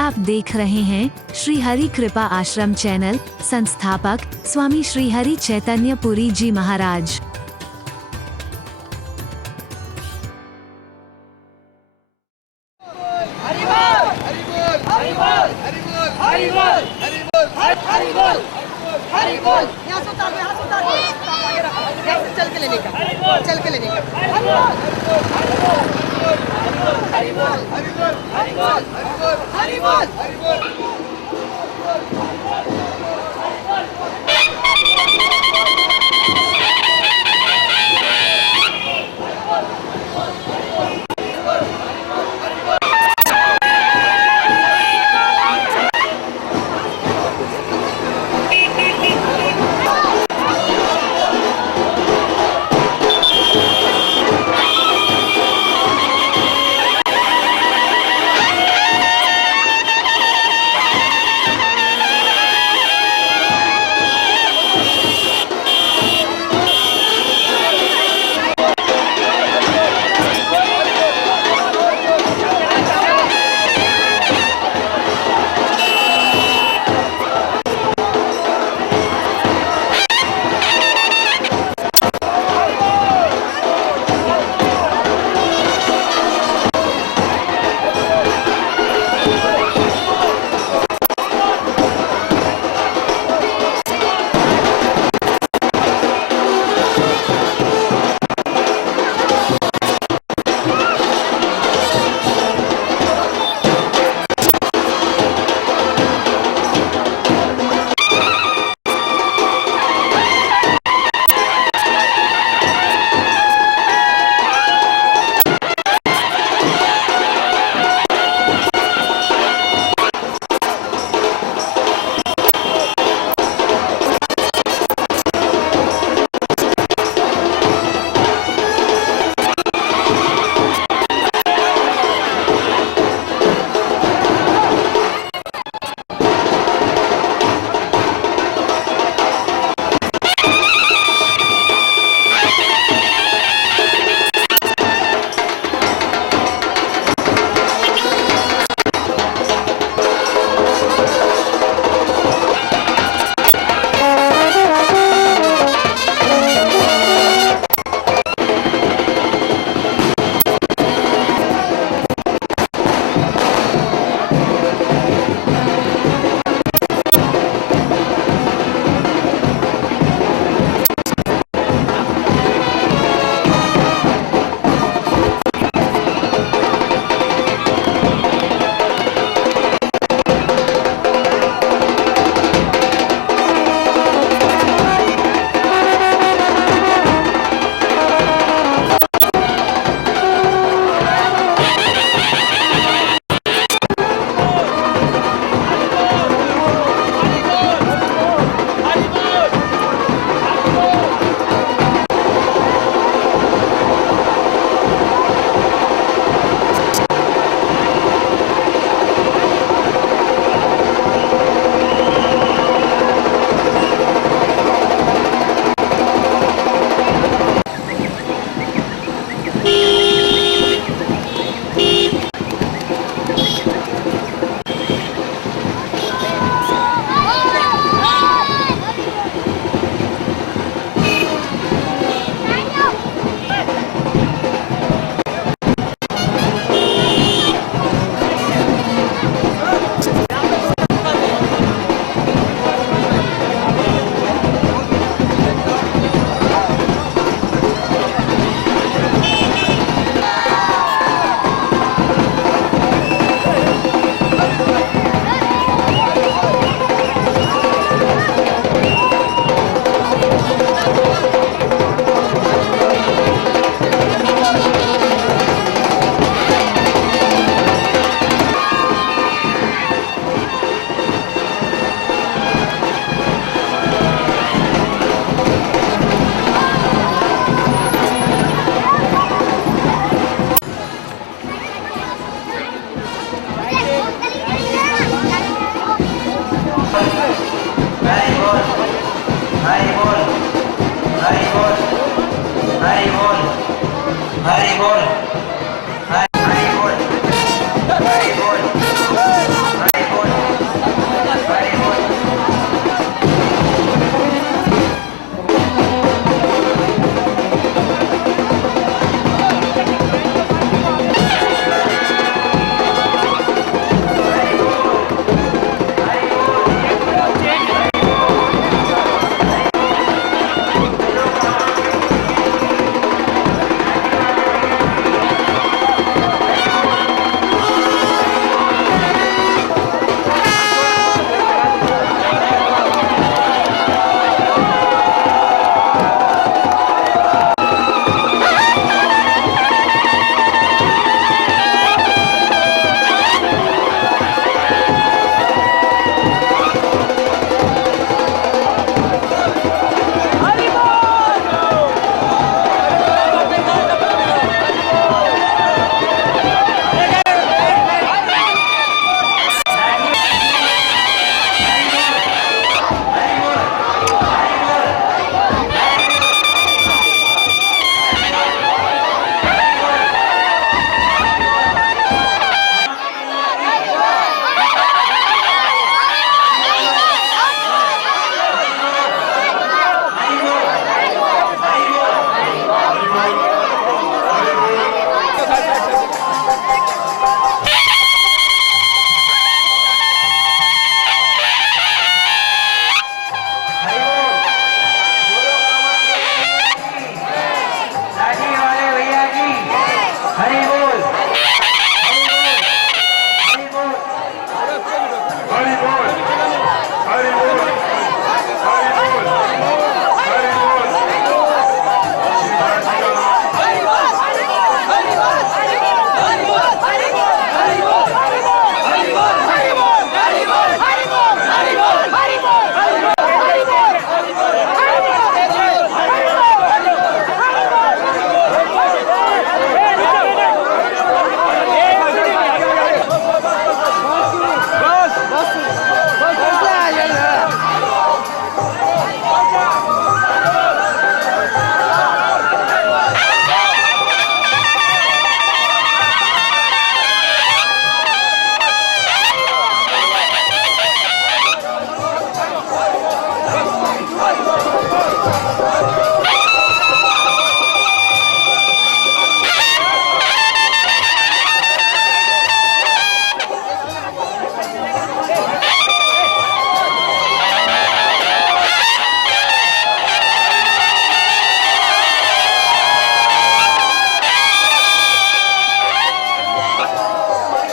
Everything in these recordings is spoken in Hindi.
आप देख रहे हैं श्री हरि कृपा आश्रम चैनल। संस्थापक स्वामी श्री हरि चैतन्य पुरी जी महाराज। हरि बोल हरि बोल हरि बोल हरि बोल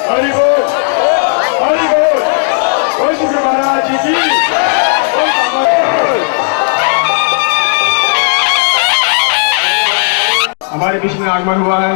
हरि बोल, हरि बोल, बोल शुक्र महाराज जी की। हमारे बीच में आगमन हुआ है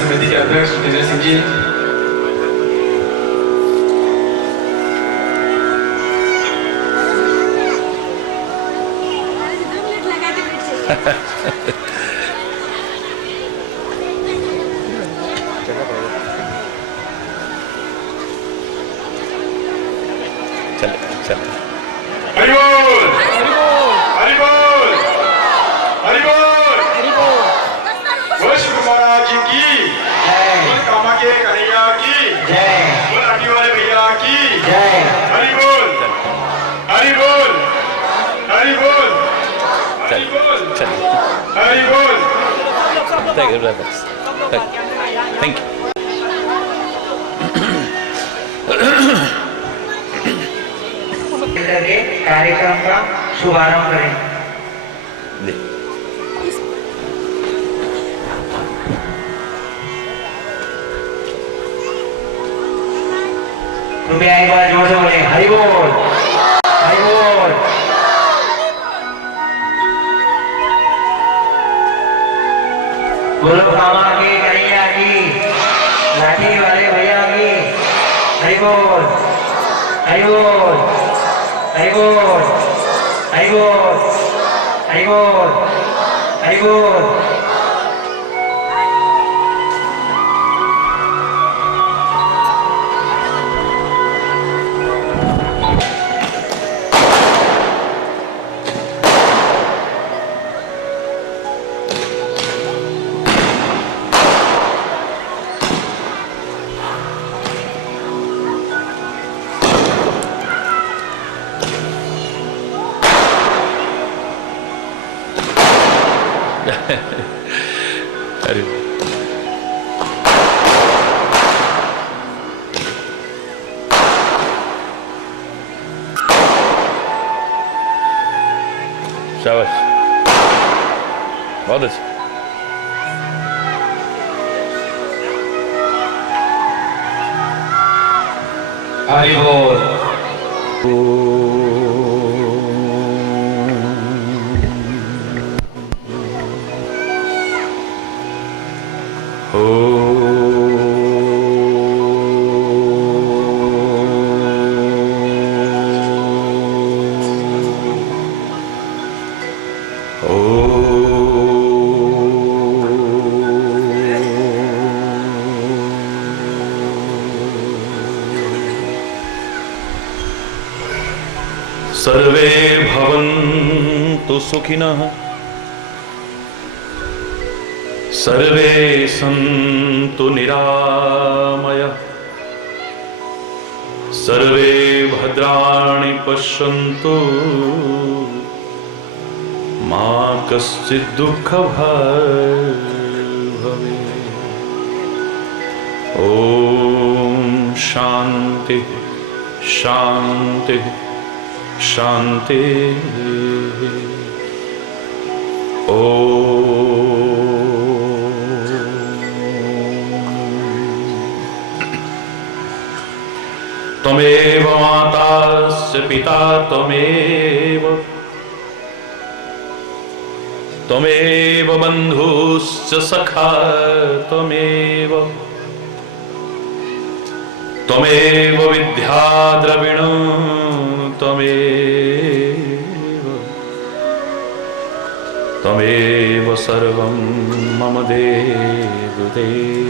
समिति के अध्यक्ष विजय सिंह जी, चल चल हरि बोल, हरि बोल, हरि बोल, हरि बोल, बोल शुक्र महाराज जी की, बोल कामा के कन्हैया की, बोल आटी वाले भैया की, हरि बोल, हरि बोल, हरि बोल, हरि बोल, हरि बोल। Thank you. कार्यक्रम का शुभारंभ करें। कृपया एक बार जोर से बोले हरि बोल, हरि बोल। बोलो कामा के कन्हैया की, लाठी वाले भैया की, हरि बोल, हरि बोल, हरि बोल, हरि बोल, हरि बोल, हरि बोल। अरे शाबाश, बहुत अच्छा। हरि बोल। सर्वे भवन्तु सुखिनः, सर्वे सन्तु निरामयः, सर्वे भद्राणि पश्यन्तु, मा कश्चित् दुःखभाग् भवेत्। ॐ शान्ति शान्ति शान्ति। त्वमेव माताश्च पिता त्वमेव, त्वमेव बन्धुश्च सखा त्वमेव, त्वमेव विद्या द्रविणं त्वमेव, त्वमेव सर्वं मम देवदेव।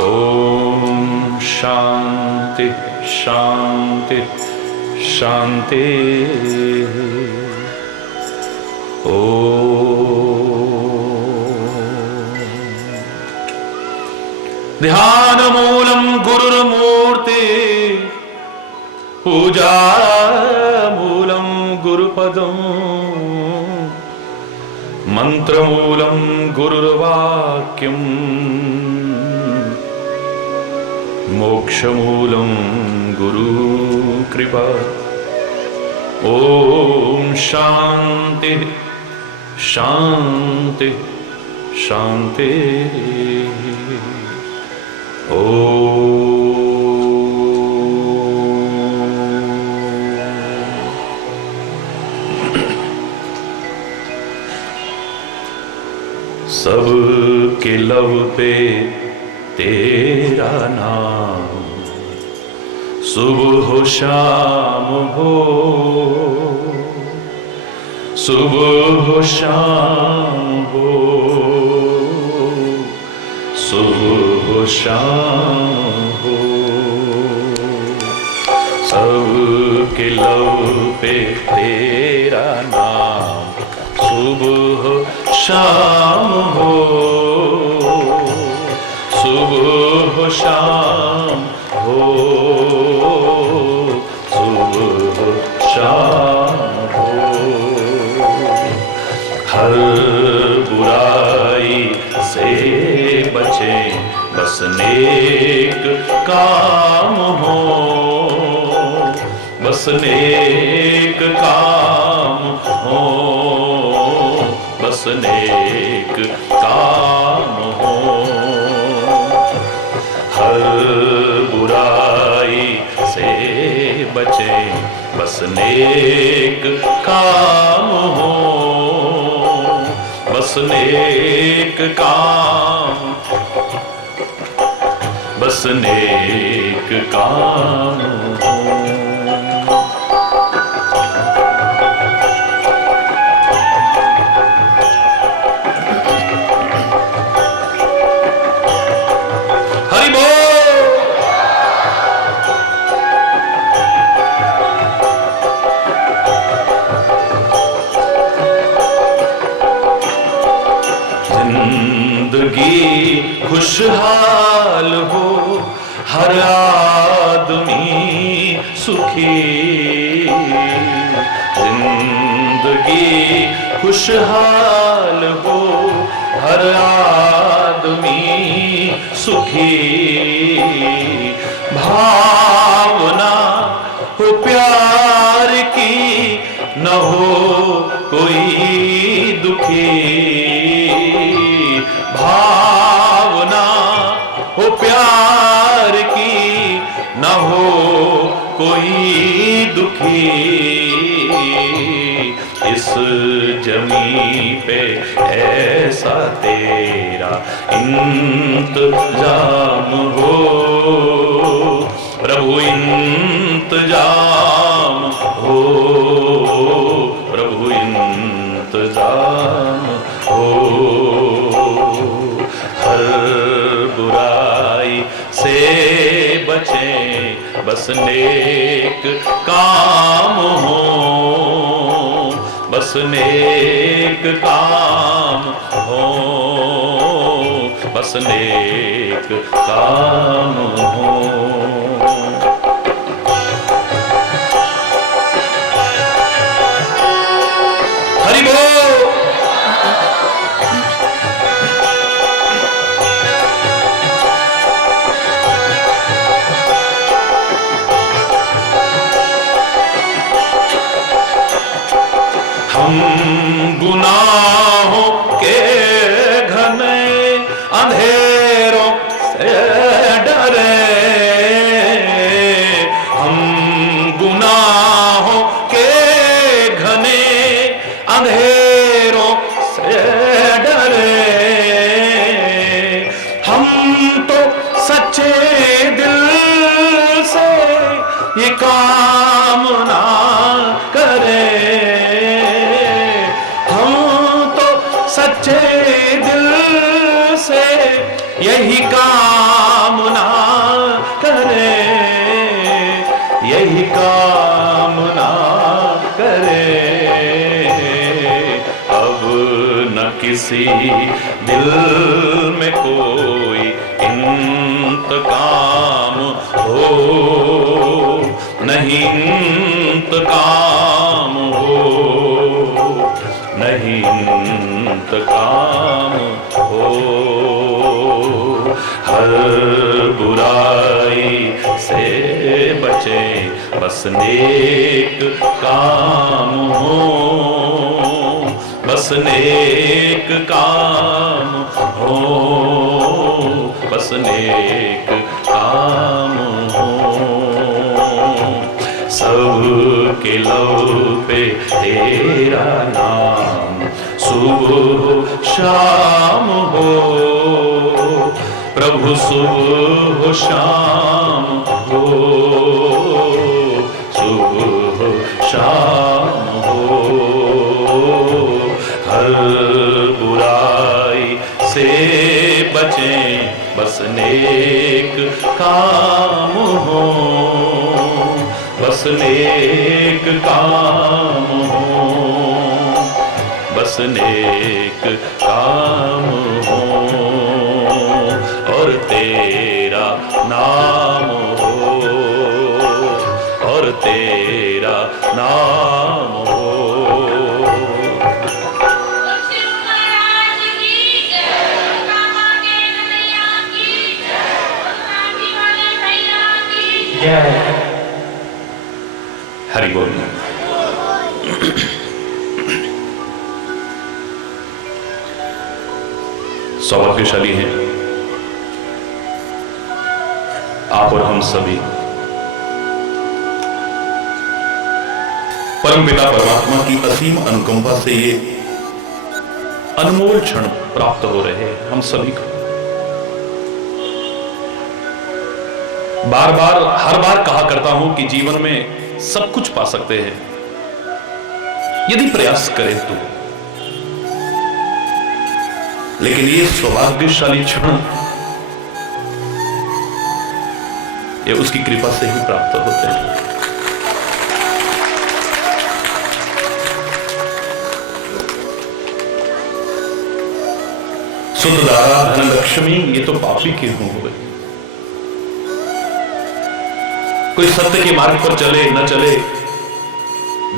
ॐ शान्ति शान्ति शान्ति। ॐ ध्यान मूलम गुरुर्मूर्ति पूजा मूलम गुरुपदम मंत्र मूलम गुरुर्वाक्यम मोक्ष मूलम गुरु कृपा। ओम शांति शांति शांति। सबके लब पे तेरा नाम सुबह हो शाम हो, सुबह हो शाम हो, सुबह हो शाम हो। सबके लब पे तेरा नाम सुबह शाम हो, सुबह शाम हो, सुबह शाम हो। हर बुराई से बचें बस नेक काम हो, बस नेक काम हो, बस नेक काम हो। हर बुराई से बचें बस नेक काम हो, बस नेक काम, बस नेक काम हो। खुशहाल हो हर आदमी सुखी, जिंदगी खुशहाल हो हर आदमी सुखी। भावना हो प्यार की न हो कोई दुखी, भावना हो प्यार की न हो कोई दुखी। इस जमी पे ऐसा तेरा इंतजाम हो प्रभु, इंतजाम हो प्रभु, इंतजाम हो। हर बुराई से बचें बस नेक काम हो, बस नेक काम हो, बस नेक काम हो। हरि बोल। हम गुनाहों के घने अंधेरों से डरे, हम गुनाहों के घने अंधेरों से डरे। हम तो सच्चे दिल से ये कामना करें, सच्चे दिल से यही कामना करें, यही कामना करें। अब न किसी दिल में कोई हर बुराई से बचे, बस नेक काम हो, बस नेक काम हो, बस नेक काम हो। सबके लब पे तेरा नाम, सुबह शाम हो प्रभु, सुबह शाम हो, सुबह शाम हो। हर बुराई से बचें, बस नेक काम हो, बस नेक काम हो, बस नेक काम हो, और तेरा नाम हो, और तेरा नाम हो। हरि बोल। सौभाग्यशाली हैं आप और हम सभी, परमपिता परमात्मा की असीम अनुकंपा से ये अनमोल क्षण प्राप्त हो रहे हैं हम सभी को। बार बार हर बार कहा करता हूं कि जीवन में सब कुछ पा सकते हैं यदि प्रयास करें तो, लेकिन ये सौभाग्यशाली क्षण ये उसकी कृपा से ही प्राप्त होते हैं। सुतदारा धन लक्ष्मी ये तो पापी के हो गए। कोई सत्य के मार्ग पर चले न चले,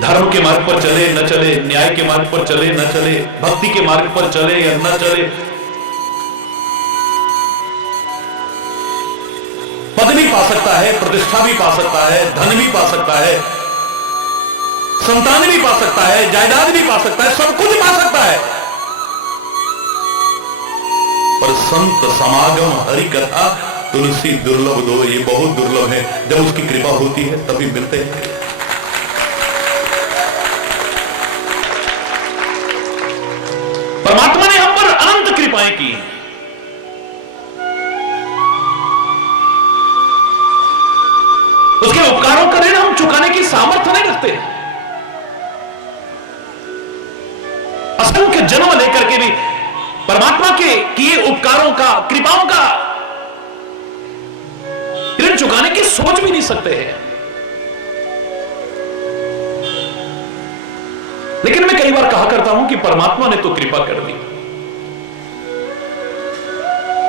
धर्म के मार्ग पर चले न चले, न्याय के मार्ग पर चले न चले, भक्ति के मार्ग पर चले या न चले, पद भी पा सकता है, प्रतिष्ठा भी पा सकता है, धन भी पा सकता है, संतान भी पा सकता है, जायदाद भी पा सकता है, सब कुछ पा सकता है, पर संत समागम हरि कथा तुलसी दुर्लभ दो, ये बहुत दुर्लभ है। जब उसकी कृपा होती है तभी मिलते हैं। परमात्मा ने हम पर अनंत कृपाएं की हैं। उसके उपकारों का ऋण हम चुकाने की सामर्थ्य नहीं रखते। असंख्य जन्म लेकर के भी परमात्मा के किए उपकारों का, कृपाओं का ऋण चुकाने की सोच भी नहीं सकते हैं। लेकिन मैं कई बार कहा करता हूं कि परमात्मा ने तो कृपा कर दी।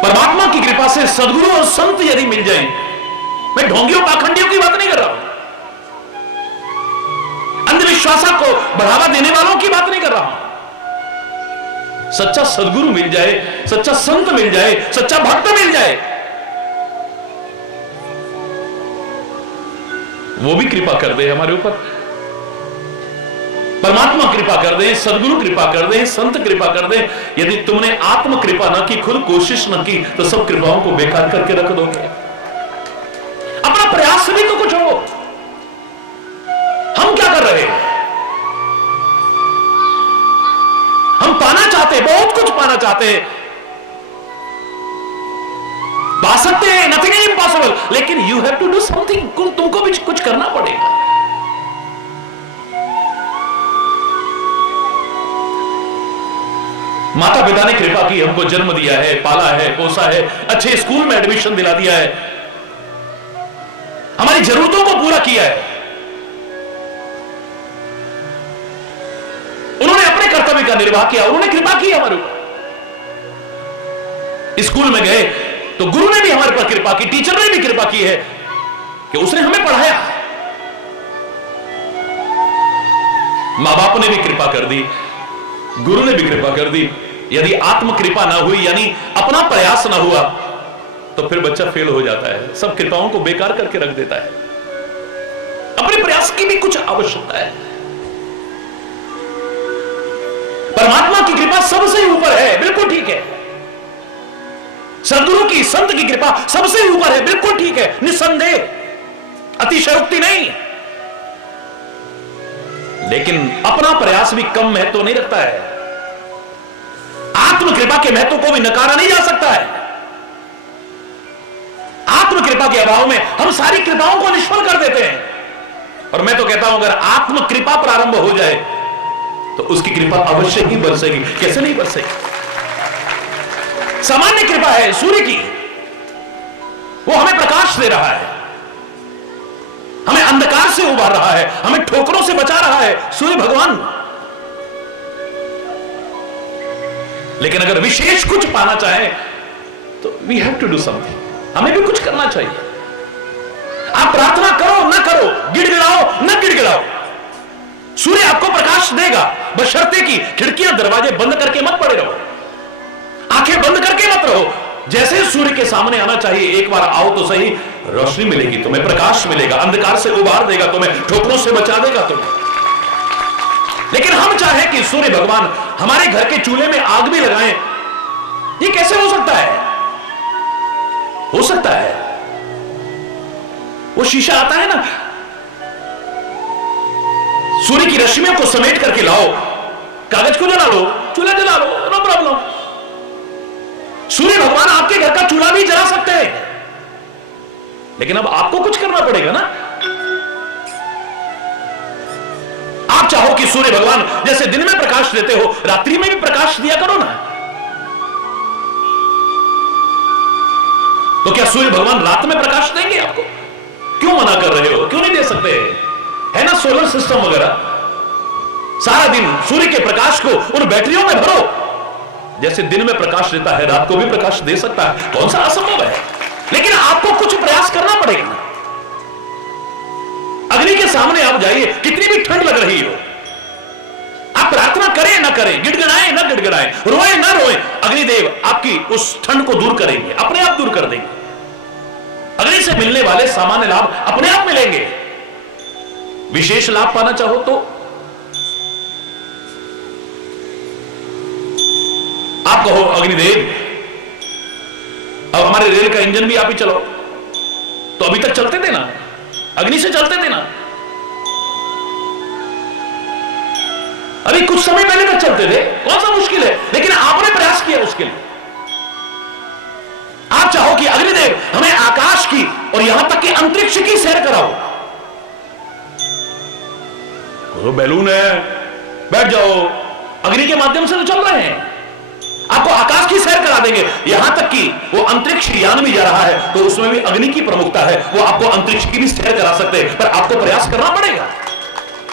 परमात्मा की कृपा से सद्गुरु और संत यदि मिल जाएं, मैं ढोंगियों पाखंडियों की बात नहीं कर रहा हूं, अंधविश्वासा को बढ़ावा देने वालों की बात नहीं कर रहा हूं। सच्चा सद्गुरु मिल जाए, सच्चा संत मिल जाए, सच्चा भक्त मिल जाए, वो भी कृपा कर दे हमारे ऊपर। परमात्मा कृपा कर दे, सद्गुरु कृपा कर दे, संत कृपा कर दे। यदि तुमने आत्म कृपा न की, खुद कोशिश न की, तो सब कृपाओं को बेकार करके रख दोगे। अपना प्रयास भी तो कुछ हो। हम क्या कर रहे हैं? हम पाना चाहते, बहुत कुछ पाना चाहते, पा सकते हैं, नथिंग इज इम्पॉसिबल, लेकिन you have to do something. तुमको भी कुछ करना पड़ेगा। माता पिता ने कृपा की, हमको जन्म दिया है, पाला है, पोसा है, अच्छे स्कूल में एडमिशन दिला दिया है, हमारी जरूरतों को पूरा किया है। उन्होंने अपने कर्तव्य का निर्वाह किया, उन्होंने कृपा की हमारे ऊपर। स्कूल में गए तो गुरु ने भी हमारे पर कृपा की, टीचर ने भी कृपा की है कि उसने हमें पढ़ाया। मां बाप ने भी कृपा कर दी, गुरु ने भी कृपा कर दी। यदि आत्म कृपा ना हुई, यानी अपना प्रयास ना हुआ, तो फिर बच्चा फेल हो जाता है, सब कृपाओं को बेकार करके रख देता है। अपने प्रयास की भी कुछ आवश्यकता है। परमात्मा की कृपा सबसे ऊपर है, बिल्कुल ठीक है। सदगुरु की, संत की कृपा सबसे ऊपर है, बिल्कुल ठीक है, निस्संदेह, अतिशयोक्ति नहीं। लेकिन अपना प्रयास भी कम महत्व नहीं रखता है। आत्म कृपा के महत्व को भी नकारा नहीं जा सकता है। आत्म कृपा के अभाव में हम सारी कृपाओं को निष्फल कर देते हैं। और मैं तो कहता हूं, अगर आत्म कृपा प्रारंभ हो जाए तो उसकी कृपा अवश्य ही बरसेगी। कैसे नहीं बरसेगी? सामान्य कृपा है सूर्य की, वो हमें प्रकाश दे रहा है, हमें अंधकार से उबार रहा है, हमें ठोकरों से बचा रहा है, सूर्य भगवान। लेकिन अगर विशेष कुछ पाना चाहे तो we have to do something, हमें भी कुछ करना चाहिए। आप प्रार्थना करो ना करो, गिड़गिड़ाओ ना गिड़गिड़ाओ, सूर्य आपको प्रकाश देगा, बशर्ते कि खिड़कियां दरवाजे बंद करके मत पड़े रहो, आंखें बंद करके मत रहो। जैसे सूर्य के सामने आना चाहिए, एक बार आओ तो सही, रोशनी मिलेगी तुम्हें, प्रकाश मिलेगा, अंधकार से उबार देगा तुम्हें, ठोकरों से बचा देगा तुम्हें। लेकिन हम चाहें कि सूर्य भगवान हमारे घर के चूल्हे में आग भी लगाएं, ये कैसे हो सकता है? हो सकता है, वो शीशा आता है ना, सूर्य की रश्मियों को समेट करके लाओ, कागज को जला लो, चूल्हा जला लो, नो प्रॉब्लम। सूर्य भगवान आपके घर का चूल्हा भी जला सकते हैं, लेकिन अब आपको कुछ करना पड़ेगा ना। आप चाहो कि सूर्य भगवान जैसे दिन में प्रकाश देते हो, रात्रि में भी प्रकाश दिया करो ना। तो क्या सूर्य भगवान रात में प्रकाश देंगे आपको? क्यों मना कर रहे हो? क्यों नहीं दे सकते? है ना सोलर सिस्टम वगैरह, सारा दिन सूर्य के प्रकाश को उन बैटरियों में भरो, जैसे दिन में प्रकाश देता है रात को भी प्रकाश दे सकता है। कौन सा असंभव है? लेकिन आपको कुछ प्रयास करना पड़ेगा। अग्नि के सामने आप जाइए, कितनी भी ठंड लग रही हो, आप प्रार्थना करें ना करें, गिड़गिड़ाएं ना गिड़गिड़ाएं, रोए ना रोए, अग्निदेव आपकी उस ठंड को दूर करेंगे, अपने आप दूर कर देंगे। अग्नि से मिलने वाले सामान्य लाभ अपने आप मिलेंगे। विशेष लाभ पाना चाहो तो आप कहो, अग्निदेव अब हमारे रेल का इंजन भी आप ही चलाओ। तो अभी तक चलते थे ना, अग्नि से चलते थे ना, अभी कुछ समय पहले तक चलते थे, कौन सा मुश्किल है? लेकिन आपने प्रयास किया उसके लिए। आप चाहो कि अग्निदेव हमें आकाश की और यहां तक कि अंतरिक्ष की सैर कराओ, तो बैलून है, बैठ जाओ, अग्नि के माध्यम से तो चल रहे हैं, आपको आकाश की सैर करा देंगे। यहां तक कि वो अंतरिक्ष यान भी जा रहा है तो उसमें भी अग्नि की प्रमुखता है, वो आपको अंतरिक्ष की भी सैर करा सकते हैं, पर आपको प्रयास करना पड़ेगा,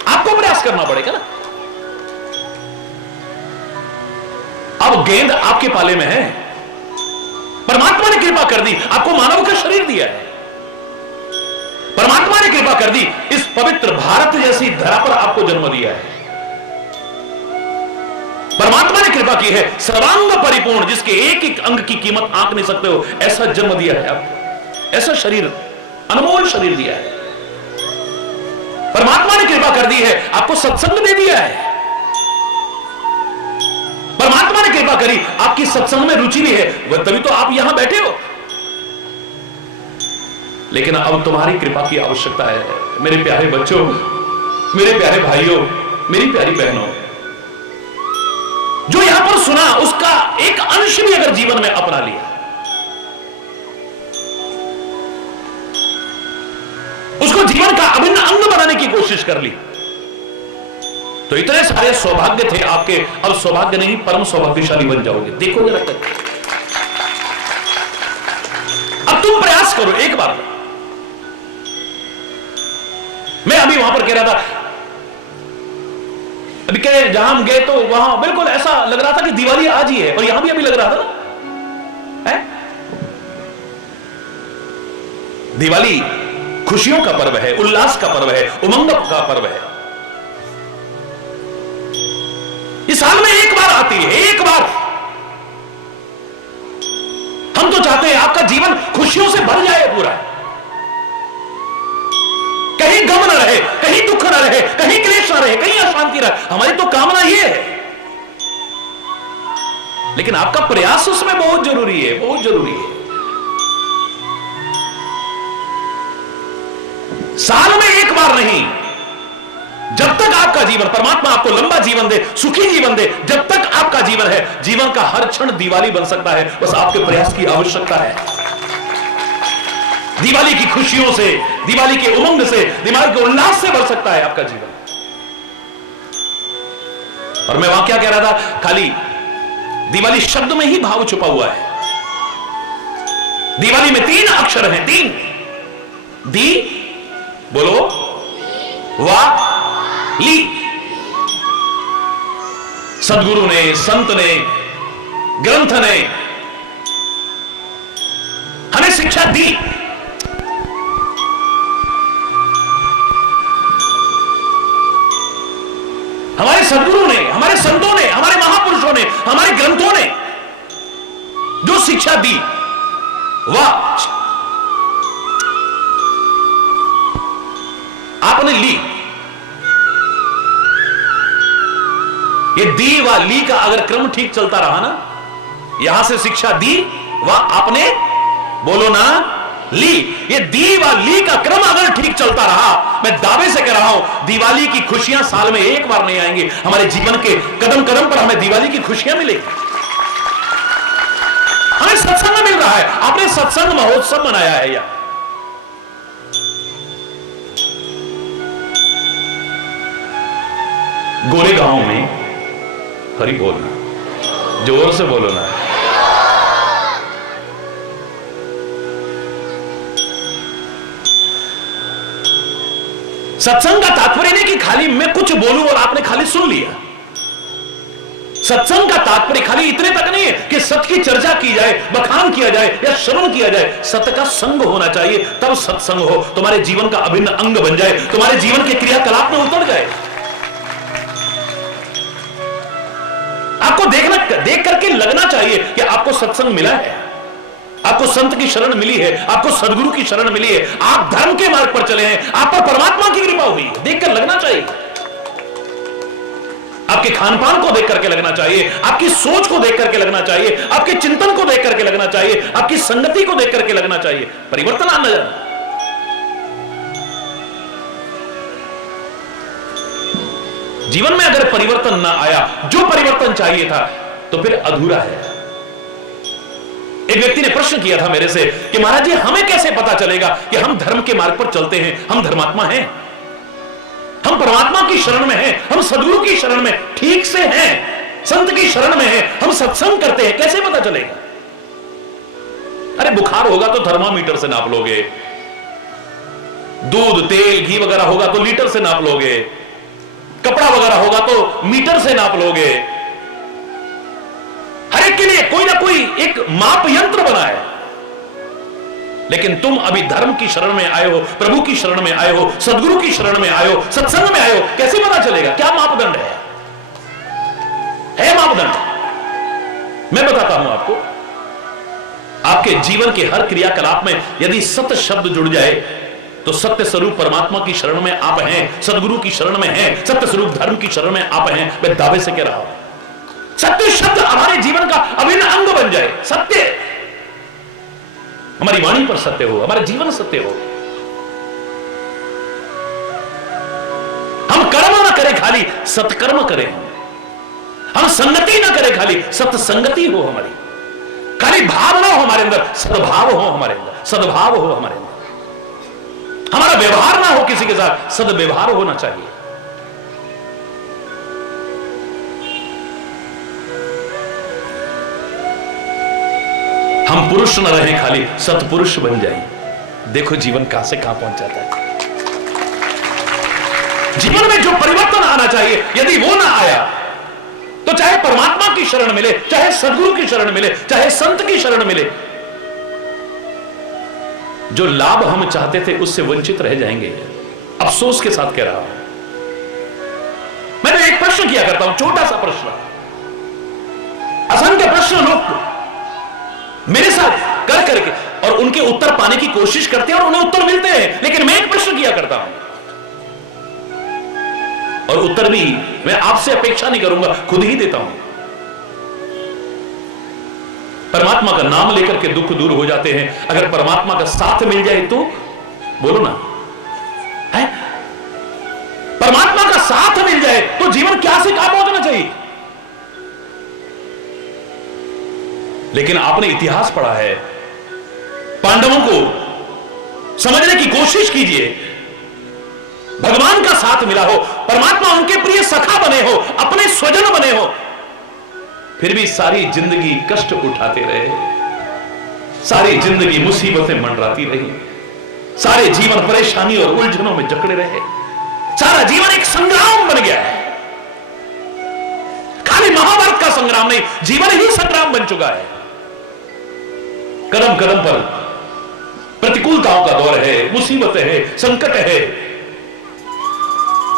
आपको प्रयास करना पड़ेगा ना। अब गेंद आपके पाले में है, परमात्मा ने कृपा कर दी, आपको मानव का शरीर दिया है, परमात्मा ने कृपा कर दी, इस पवित्र भारत जैसी धरा पर आपको जन्म दिया है। परमात्मा ने कृपा की है, सर्वांग परिपूर्ण, जिसके एक एक अंग की कीमत आंक नहीं सकते हो, ऐसा जन्म दिया है आपको, ऐसा शरीर, अनमोल शरीर दिया है। परमात्मा ने कृपा कर दी है, आपको सत्संग दे दिया है। परमात्मा ने कृपा करी, आपकी सत्संग में रुचि भी है, वह तभी तो आप यहां बैठे हो। लेकिन अब तुम्हारी कृपा की आवश्यकता है, मेरे प्यारे बच्चों, मेरे प्यारे भाइयों, मेरी प्यारी बहनों। जो यहां पर सुना उसका एक अंश भी अगर जीवन में अपना लिया, उसको जीवन का अभिन्न अंग बनाने की कोशिश कर ली, तो इतने सारे सौभाग्य थे आपके, अब सौभाग्य नहीं परम सौभाग्यशाली बन जाओगे। देखो जरा तक, अब तुम प्रयास करो एक बार। मैं अभी वहां पर कह रहा था, अभी कह जहां हम गए तो वहां बिल्कुल ऐसा लग रहा था कि दिवाली आज ही है, और यहां भी अभी लग रहा था ना, है? दिवाली खुशियों का पर्व है, उल्लास का पर्व है, उमंग का पर्व है। इस साल में एक बार आती है, एक बार। हम तो चाहते हैं आपका जीवन खुशियों से भर जाए पूरा, कहीं गम न रहे, कहीं दुख न रहे, कहीं क्लेश न रहे, कहीं अशांति रहे। हमारी तो कामना यह है, लेकिन आपका प्रयास उसमें बहुत जरूरी है, बहुत जरूरी है। साल में एक बार नहीं, जब तक आपका जीवन, परमात्मा आपको लंबा जीवन दे, सुखी जीवन दे, जब तक आपका जीवन है, जीवन का हर क्षण दिवाली बन सकता है। बस आपके प्रयास की आवश्यकता है। दिवाली की खुशियों से, दिवाली के उमंग से, दिवाली के उल्लास से भर सकता है आपका जीवन। और मैं वहां क्या कह रहा था, खाली दिवाली शब्द में ही भाव छुपा हुआ है। दिवाली में 3 अक्षर हैं, 3 दी, बोलो, वा, ली। सदगुरु ने, संत ने, ग्रंथ ने हमें शिक्षा दी। हमारे सदगुरु ने, हमारे संतों ने, हमारे महापुरुषों ने, हमारे ग्रंथों ने जो शिक्षा दी, वह आपने ली। ये दी व ली का अगर क्रम ठीक चलता रहा ना, यहां से शिक्षा दी व आपने, बोलो ना, ली। ये दी व ली का क्रम अगर ठीक चलता रहा, मैं दावे से कह रहा हूं, दिवाली की खुशियां साल में एक बार नहीं आएंगी। हमारे जीवन के कदम कदम पर हमें दिवाली की खुशियां मिलेगी। हमें सत्संग मिल रहा है। आपने सत्संग महोत्सव मनाया है या गोरेगांव में, हरी बोलना, जोर से बोलो ना। सत्संग का तात्पर्य नहीं कि खाली मैं कुछ बोलूं और आपने खाली सुन लिया। सत्संग का तात्पर्य खाली इतने तक नहीं है कि सत्य की चर्चा की जाए, बखान किया जाए या श्रवण किया जाए। सत्य का संग होना चाहिए, तब सत्संग हो, तुम्हारे जीवन का अभिन्न अंग बन जाए, तुम्हारे जीवन के क्रियाकलाप में उतर जाए। आपको देख करके लगना चाहिए कि आपको सत्संग मिला है, आपको संत की शरण मिली है, आपको सदगुरु की शरण मिली है, आप धर्म के मार्ग पर चले हैं, आप पर परमात्मा की कृपा हुई है। देखकर लगना चाहिए, आपके खान पान को देख करके लगना चाहिए, आपकी सोच को देख करके लगना चाहिए, आपके चिंतन को देख करके लगना चाहिए, आपकी संगति को देख करके लगना चाहिए। परिवर्तन आना जाए। जीवन में अगर परिवर्तन ना आया, जो परिवर्तन चाहिए था, तो फिर अधूरा है। एक व्यक्ति ने प्रश्न किया था मेरे से कि महाराज जी, हमें कैसे पता चलेगा कि हम धर्म के मार्ग पर चलते हैं, हम धर्मात्मा हैं, हम परमात्मा की शरण में हैं, हम सदगुरु की शरण में ठीक से हैं, संत की शरण में हैं, हम सत्संग करते हैं, कैसे पता चलेगा? अरे बुखार होगा तो थर्मामीटर से नाप लोगे, दूध तेल घी वगैरह होगा तो लीटर से नाप लोगे, कपड़ा वगैरह होगा तो मीटर से नाप लोगे। हर एक के लिए कोई ना कोई एक माप यंत्र बना है। लेकिन तुम अभी धर्म की शरण में आए हो, प्रभु की शरण में आए हो, सदगुरु की शरण में आए हो, सत्संग में आए हो, कैसे पता चलेगा? क्या मापदंड है मापदंड? मैं बताता हूं आपको। आपके जीवन के हर क्रियाकलाप में यदि सत्य शब्द जुड़ जाए तो सत्य स्वरूप परमात्मा की शरण में आप हैं, सदगुरु की शरण में हैं, सत्य स्वरूप धर्म की शरण में आप हैं। मैं दावे से कह रहा हूं, सत्य शब्द हमारे जीवन का अभिन्न अंग बन जाए। सत्य, हमारी वाणी पर सत्य हो, हमारे जीवन सत्य हो। हम कर्म ना करें, खाली सत्कर्म करें। हम संगति ना करें, खाली सत्संगति हो हमारी। खाली भाव ना हो हमारे अंदर, सद्भाव हो हमारे अंदर, सद्भाव हो हमारे अंदर। हमारा व्यवहार ना हो किसी के साथ, सद्व्यवहार होना चाहिए। हम पुरुष न रहे, खाली सत्पुरुष बन जाए। देखो जीवन कहां से कहां पहुंच जाता है। जीवन में जो परिवर्तन आना चाहिए, यदि वो ना आया तो चाहे परमात्मा की शरण मिले, चाहे सदगुरु की शरण मिले, चाहे संत की शरण मिले, जो लाभ हम चाहते थे उससे वंचित रह जाएंगे। अफसोस के साथ कह रहा हूं। मैंने एक प्रश्न किया करता हूं, छोटा सा प्रश्न। असंख्य प्रश्न लोग मेरे साथ कर करके, और उनके उत्तर पाने की कोशिश करते हैं और उन्हें उत्तर मिलते हैं। लेकिन मैं एक प्रश्न किया करता हूं, और उत्तर भी मैं आपसे अपेक्षा नहीं करूंगा, खुद ही देता हूं। परमात्मा का नाम लेकर के दुख दूर हो जाते हैं। अगर परमात्मा का साथ मिल जाए तो बोलो ना, है? परमात्मा का साथ मिल जाए तो जीवन क्या से कहां पहुंचना चाहिए। लेकिन आपने इतिहास पढ़ा है, पांडवों को समझने की कोशिश कीजिए। भगवान का साथ मिला हो, परमात्मा उनके प्रिय सखा बने हो, अपने स्वजन बने हो, फिर भी सारी जिंदगी कष्ट उठाते रहे, सारी जिंदगी मुसीबतें मंडराती रही, सारे जीवन परेशानी और उलझनों में जकड़े रहे, सारा जीवन एक संग्राम बन गया है। खाली महाभारत का संग्राम नहीं, जीवन ही संग्राम बन चुका है। कदम कदम पर प्रतिकूलताओं का दौर है, मुसीबतें हैं, संकट है।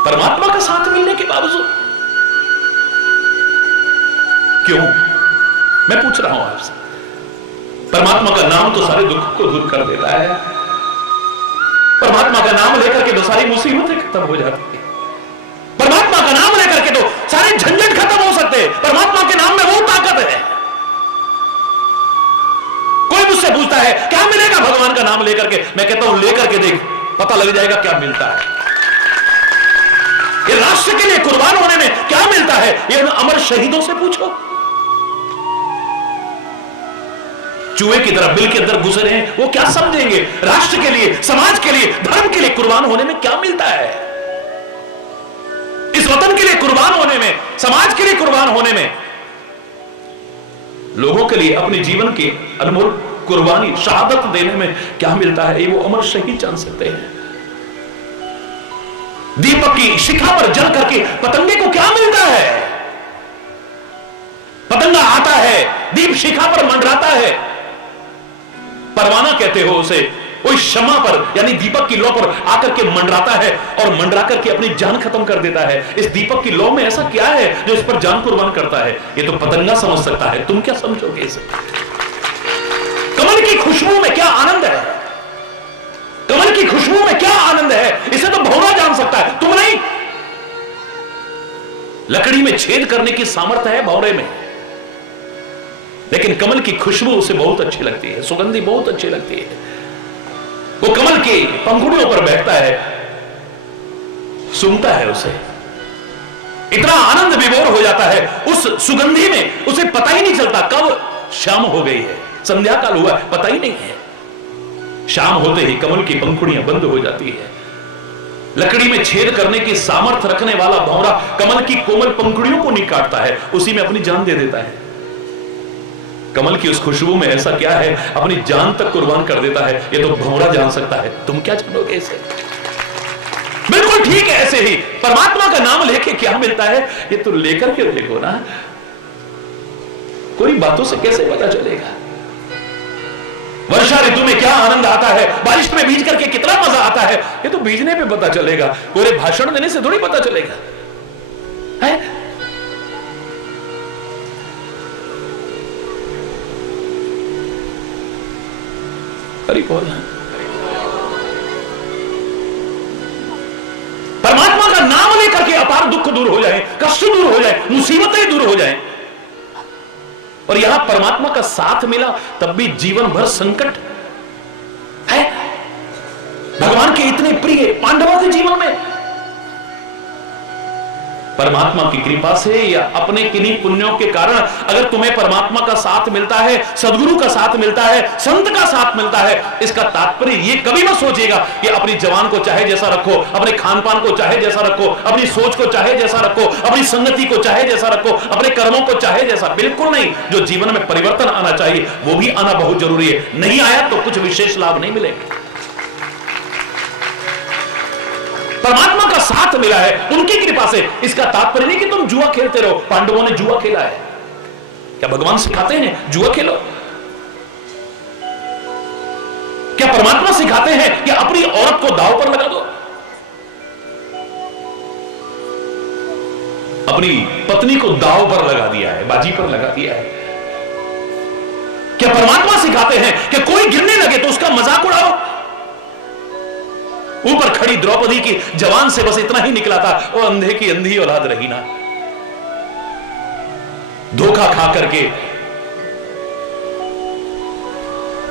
परमात्मा का साथ मिलने के बावजूद क्यों, मैं पूछ रहा हूं आपसे। परमात्मा का नाम तो सारे दुख को दूर कर देता है, परमात्मा का नाम लेकर के तो सारी मुसीबतें खत्म हो जाती है, परमात्मा का नाम लेकर के तो सारे झंझट खत्म हो सकते हैं। परमात्मा के नाम में वो ताकत है। कोई मुझसे पूछता है क्या मिलेगा भगवान का नाम लेकर के, मैं कहता हूं लेकर के देख, पता लग जाएगा क्या मिलता है। ये राष्ट्र के लिए कुर्बान होने में क्या मिलता है, ये उन अमर शहीदों से पूछो। चूहे की तरह बिल के अंदर घुसे रहे हैं, वो क्या समझेंगे राष्ट्र के लिए, समाज के लिए, धर्म के लिए कुर्बान होने में क्या मिलता है। इस वतन के लिए कुर्बान होने में, समाज के लिए कुर्बान होने में, लोगों के लिए अपने जीवन की अनमोल कुर्बानी, शहादत देने में क्या मिलता है, ये वो अमर शहीद जान सकते हैं। दीपक की शिखा पर जल करके पतंगे को क्या मिलता है। पतंगा आता है, दीप शिखा पर मंडराता है, परवाना कहते हो उसे, वो शमा पर यानी दीपक की लौ पर आकर के मंडराता है और मंडरा करके अपनी जान खत्म कर देता है। इस दीपक की लौ में ऐसा क्या है जो इस पर जान कुर्बान करता है, ये तो पतंगा समझ सकता है, तुम क्या समझोगे इसे। कमल की खुशबू में क्या आनंद है, कमल की खुशबू में क्या आनंद है, इसे तो भौरा जान सकता है, तुम नहीं। लकड़ी में छेद करने की सामर्थ्य है भौरे में, लेकिन कमल की खुशबू उसे बहुत अच्छी लगती है, सुगंधी बहुत अच्छी लगती है। वो कमल की पंखुड़ियों पर बैठता है, सूंघता है उसे, इतना आनंद विभोर हो जाता है उस सुगंधी में, उसे पता ही नहीं चलता कब शाम हो गई है, संध्या काल हुआ, पता ही नहीं है। शाम होते ही कमल की पंखुड़ियां बंद हो जाती है। लकड़ी में छेद करने की सामर्थ्य रखने वाला भौरा कमल की कोमल पंखुड़ियों को नहीं काटता है, उसी में अपनी जान दे देता है। कमल की उस खुशबू में ऐसा क्या है, अपनी जान तक कुर्बान कर देता है, ये तो भौरा जान सकता है, तुम क्या जानोगे इसे। बिल्कुल ठीक है, ऐसे ही परमात्मा का नाम लेके क्या मिलता है, ये तो लेकर के देखो ना, कोई बातों से कैसे पता चलेगा। वर्षा ऋतु में क्या आनंद आता है, बारिश में भीज करके कितना मजा आता है, ये तो भीजने पे पता चलेगा, पूरे भाषण देने से थोड़ी पता चलेगा है? हरि बोल। परमात्मा का नाम लेकर के अपार दुख दूर हो जाए, कष्ट दूर हो जाए, मुसीबतें दूर हो जाए, और यहां परमात्मा का साथ मिला तब भी जीवन भर संकट है। भगवान के इतने प्रिय पांडवों के जीवन में परमात्मा की कृपा से या अपने किन्हीं पुण्यों के कारण अगर तुम्हें परमात्मा का साथ मिलता है, सदगुरु का साथ मिलता है, संत का साथ मिलता है, इसका तात्पर्य ये कभी मत सोचिएगा कि अपनी जवान को चाहे जैसा रखो, अपने खान पान को चाहे जैसा रखो, अपनी सोच को चाहे जैसा रखो, अपनी संगति को चाहे जैसा रखो, अपने कर्मों को चाहे जैसा, बिल्कुल नहीं। जो जीवन में परिवर्तन आना चाहिए वो भी आना बहुत जरूरी है, नहीं आया तो कुछ विशेष लाभ नहीं मिलेगा। परमात्मा का साथ मिला है उनकी कृपा से, इसका तात्पर्य नहीं कि तुम जुआ खेलते रहो। पांडवों ने जुआ खेला है क्या? भगवान सिखाते हैं जुआ खेलो? क्या परमात्मा सिखाते हैं कि अपनी औरत को दांव पर लगा दो, अपनी पत्नी को दांव पर लगा दिया है, बाजी पर लगा दिया है? क्या परमात्मा परमात्मा सिखाते हैं कि कोई गिरने लगे तो उसका मजाक उड़ाओ। ऊपर खड़ी द्रौपदी की जवान से बस इतना ही निकला था, वो अंधे की अंधी औलाद रही ना। धोखा खा करके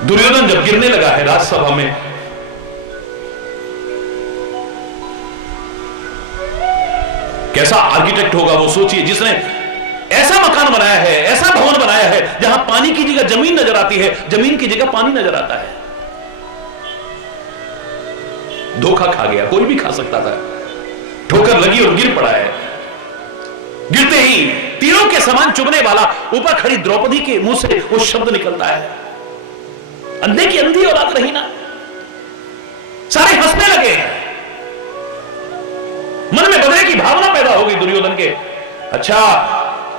दुर्योधन जब गिरने लगा है राजसभा में, कैसा आर्किटेक्ट होगा वो सोचिए, जिसने ऐसा मकान बनाया है, ऐसा भवन बनाया है जहां पानी की जगह जमीन नजर आती है, जमीन की जगह पानी नजर आता है। धोखा खा गया, कोई भी खा सकता था। ठोकर लगी और गिर पड़ा है। गिरते ही तीरों के समान चुभने वाला ऊपर खड़ी द्रौपदी के मुंह से वो शब्द निकलता है, अंधे की अंधी औलाद रही ना। सारे हंसने लगे, मन में बदले की भावना पैदा हो गई दुर्योधन के। अच्छा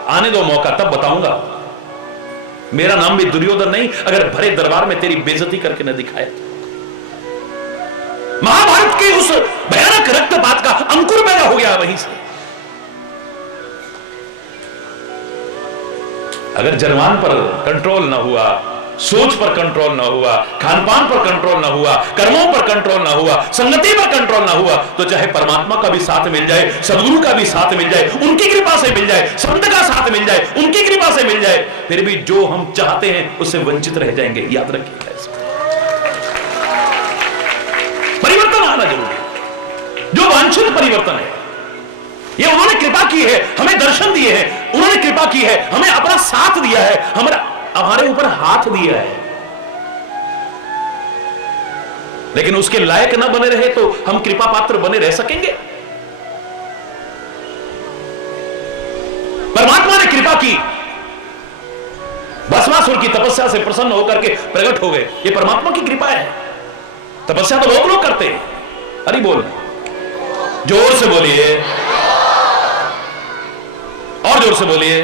आने दो मौका, तब बताऊंगा। मेरा नाम भी दुर्योधन नहीं, अगर भरे दरबार में तेरी बेइज्जती करके न दिखाया। महाभारत के उस भयानक रक्तपात का अंकुर पैदा हो गया वहीं से। अगर जन्मान पर कंट्रोल ना हुआ, सोच पर कंट्रोल ना हुआ, खानपान पर कंट्रोल ना हुआ, कर्मों पर कंट्रोल ना हुआ, संगति पर कंट्रोल ना हुआ, तो चाहे परमात्मा का भी साथ मिल जाए, सदगुरु का भी साथ मिल जाए, उनकी कृपा से मिल जाए, संत का साथ मिल जाए, उनकी कृपा से मिल जाए, फिर भी जो हम चाहते हैं उससे वंचित रह जाएंगे। याद रखिएगा इसको। परिवर्तन आना जरूरी है, जो वांछित परिवर्तन है। ये उन्होंने कृपा की है, हमें दर्शन दिए हैं, उन्होंने कृपा की है, हमें अपना साथ दिया है, हमारे ऊपर हाथ दिया है। लेकिन उसके लायक ना बने रहे तो हम कृपा पात्र बने रह सकेंगे? परमात्मा ने कृपा की, भस्मासुर की तपस्या से प्रसन्न होकर के प्रकट हो गए। ये परमात्मा की कृपा है। तपस्या तो बहुत लोग करते हैं। अरे बोल, जोर से बोलिए, और जोर से बोलिए।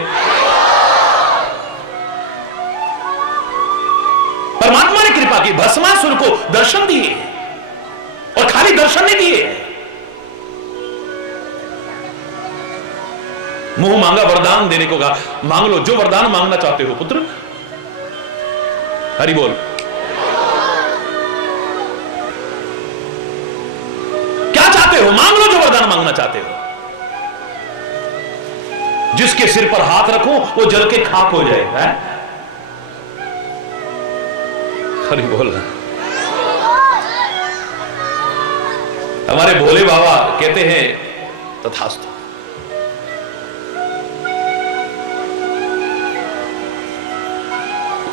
परमात्मा ने कृपा की, भस्मासुर को दर्शन दिए, और खाली दर्शन नहीं दिए, मुंह मांगा वरदान देने को कहा। मांग लो जो वरदान मांगना चाहते हो पुत्र। हरि बोल। क्या चाहते हो? मांग लो जो वरदान मांगना चाहते हो। जिसके सिर पर हाथ रखो वो जल के खाक हो जाए। है? हरि बोल। हमारे भोले बाबा कहते हैं तथास्तु।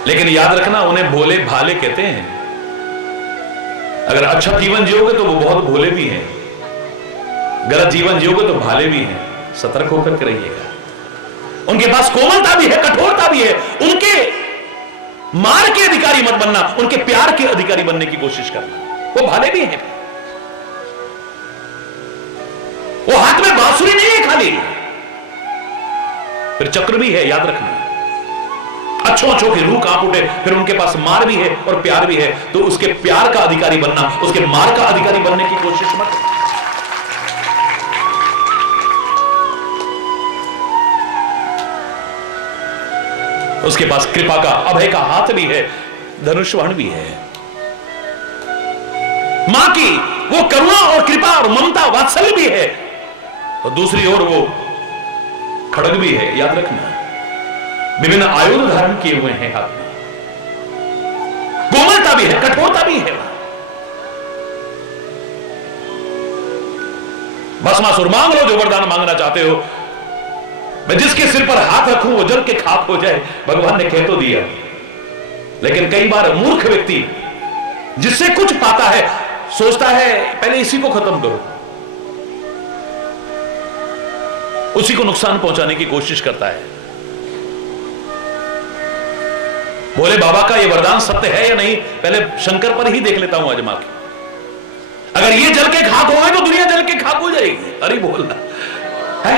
लेकिन याद रखना, उन्हें भोले भाले कहते हैं। अगर अच्छा जीवन जियोगे तो वो बहुत भोले भी हैं, गलत जीवन जियोगे तो भाले भी हैं। सतर्क होकर के रहिएगा। उनके पास कोमलता भी है, कठोरता भी है। उनके मार के अधिकारी मत बनना, उनके प्यार के अधिकारी बनने की कोशिश करना। वो भाले भी हैं। वो हाथ में बांसुरी नहीं है खाली, फिर चक्र भी है। याद रखना, अच्छों अच्छों की रूह कांप उठे, फिर उनके पास मार भी है और प्यार भी है। तो उसके प्यार का अधिकारी बनना, उसके मार का अधिकारी बनने की कोशिश मत। उसके पास कृपा का, अभय का हाथ भी है, धनुष्वाण भी है। मां की वो करुणा और कृपा और ममता, वात्सल्य भी है, और दूसरी ओर वो खड्ग भी है। याद रखना, विभिन्न आयुध धारण किए हुए हैं हाथ में। कोमलता भी है, कठोरता भी है। भस्मासुर, मांग लो जो वरदान मांगना चाहते हो। मैं जिसके सिर पर हाथ रखूं वो जल के खाक हो जाए। भगवान ने कह तो दिया, लेकिन कई बार मूर्ख व्यक्ति जिससे कुछ पाता है सोचता है पहले इसी को खत्म करो, उसी को नुकसान पहुंचाने की कोशिश करता है। भोले बाबा का ये वरदान सत्य है या नहीं, पहले शंकर पर ही देख लेता हूं आजमा के। अगर ये जल के खाक हो गए तो दुनिया जल के खाक हो जाएगी। अरे बोलना है,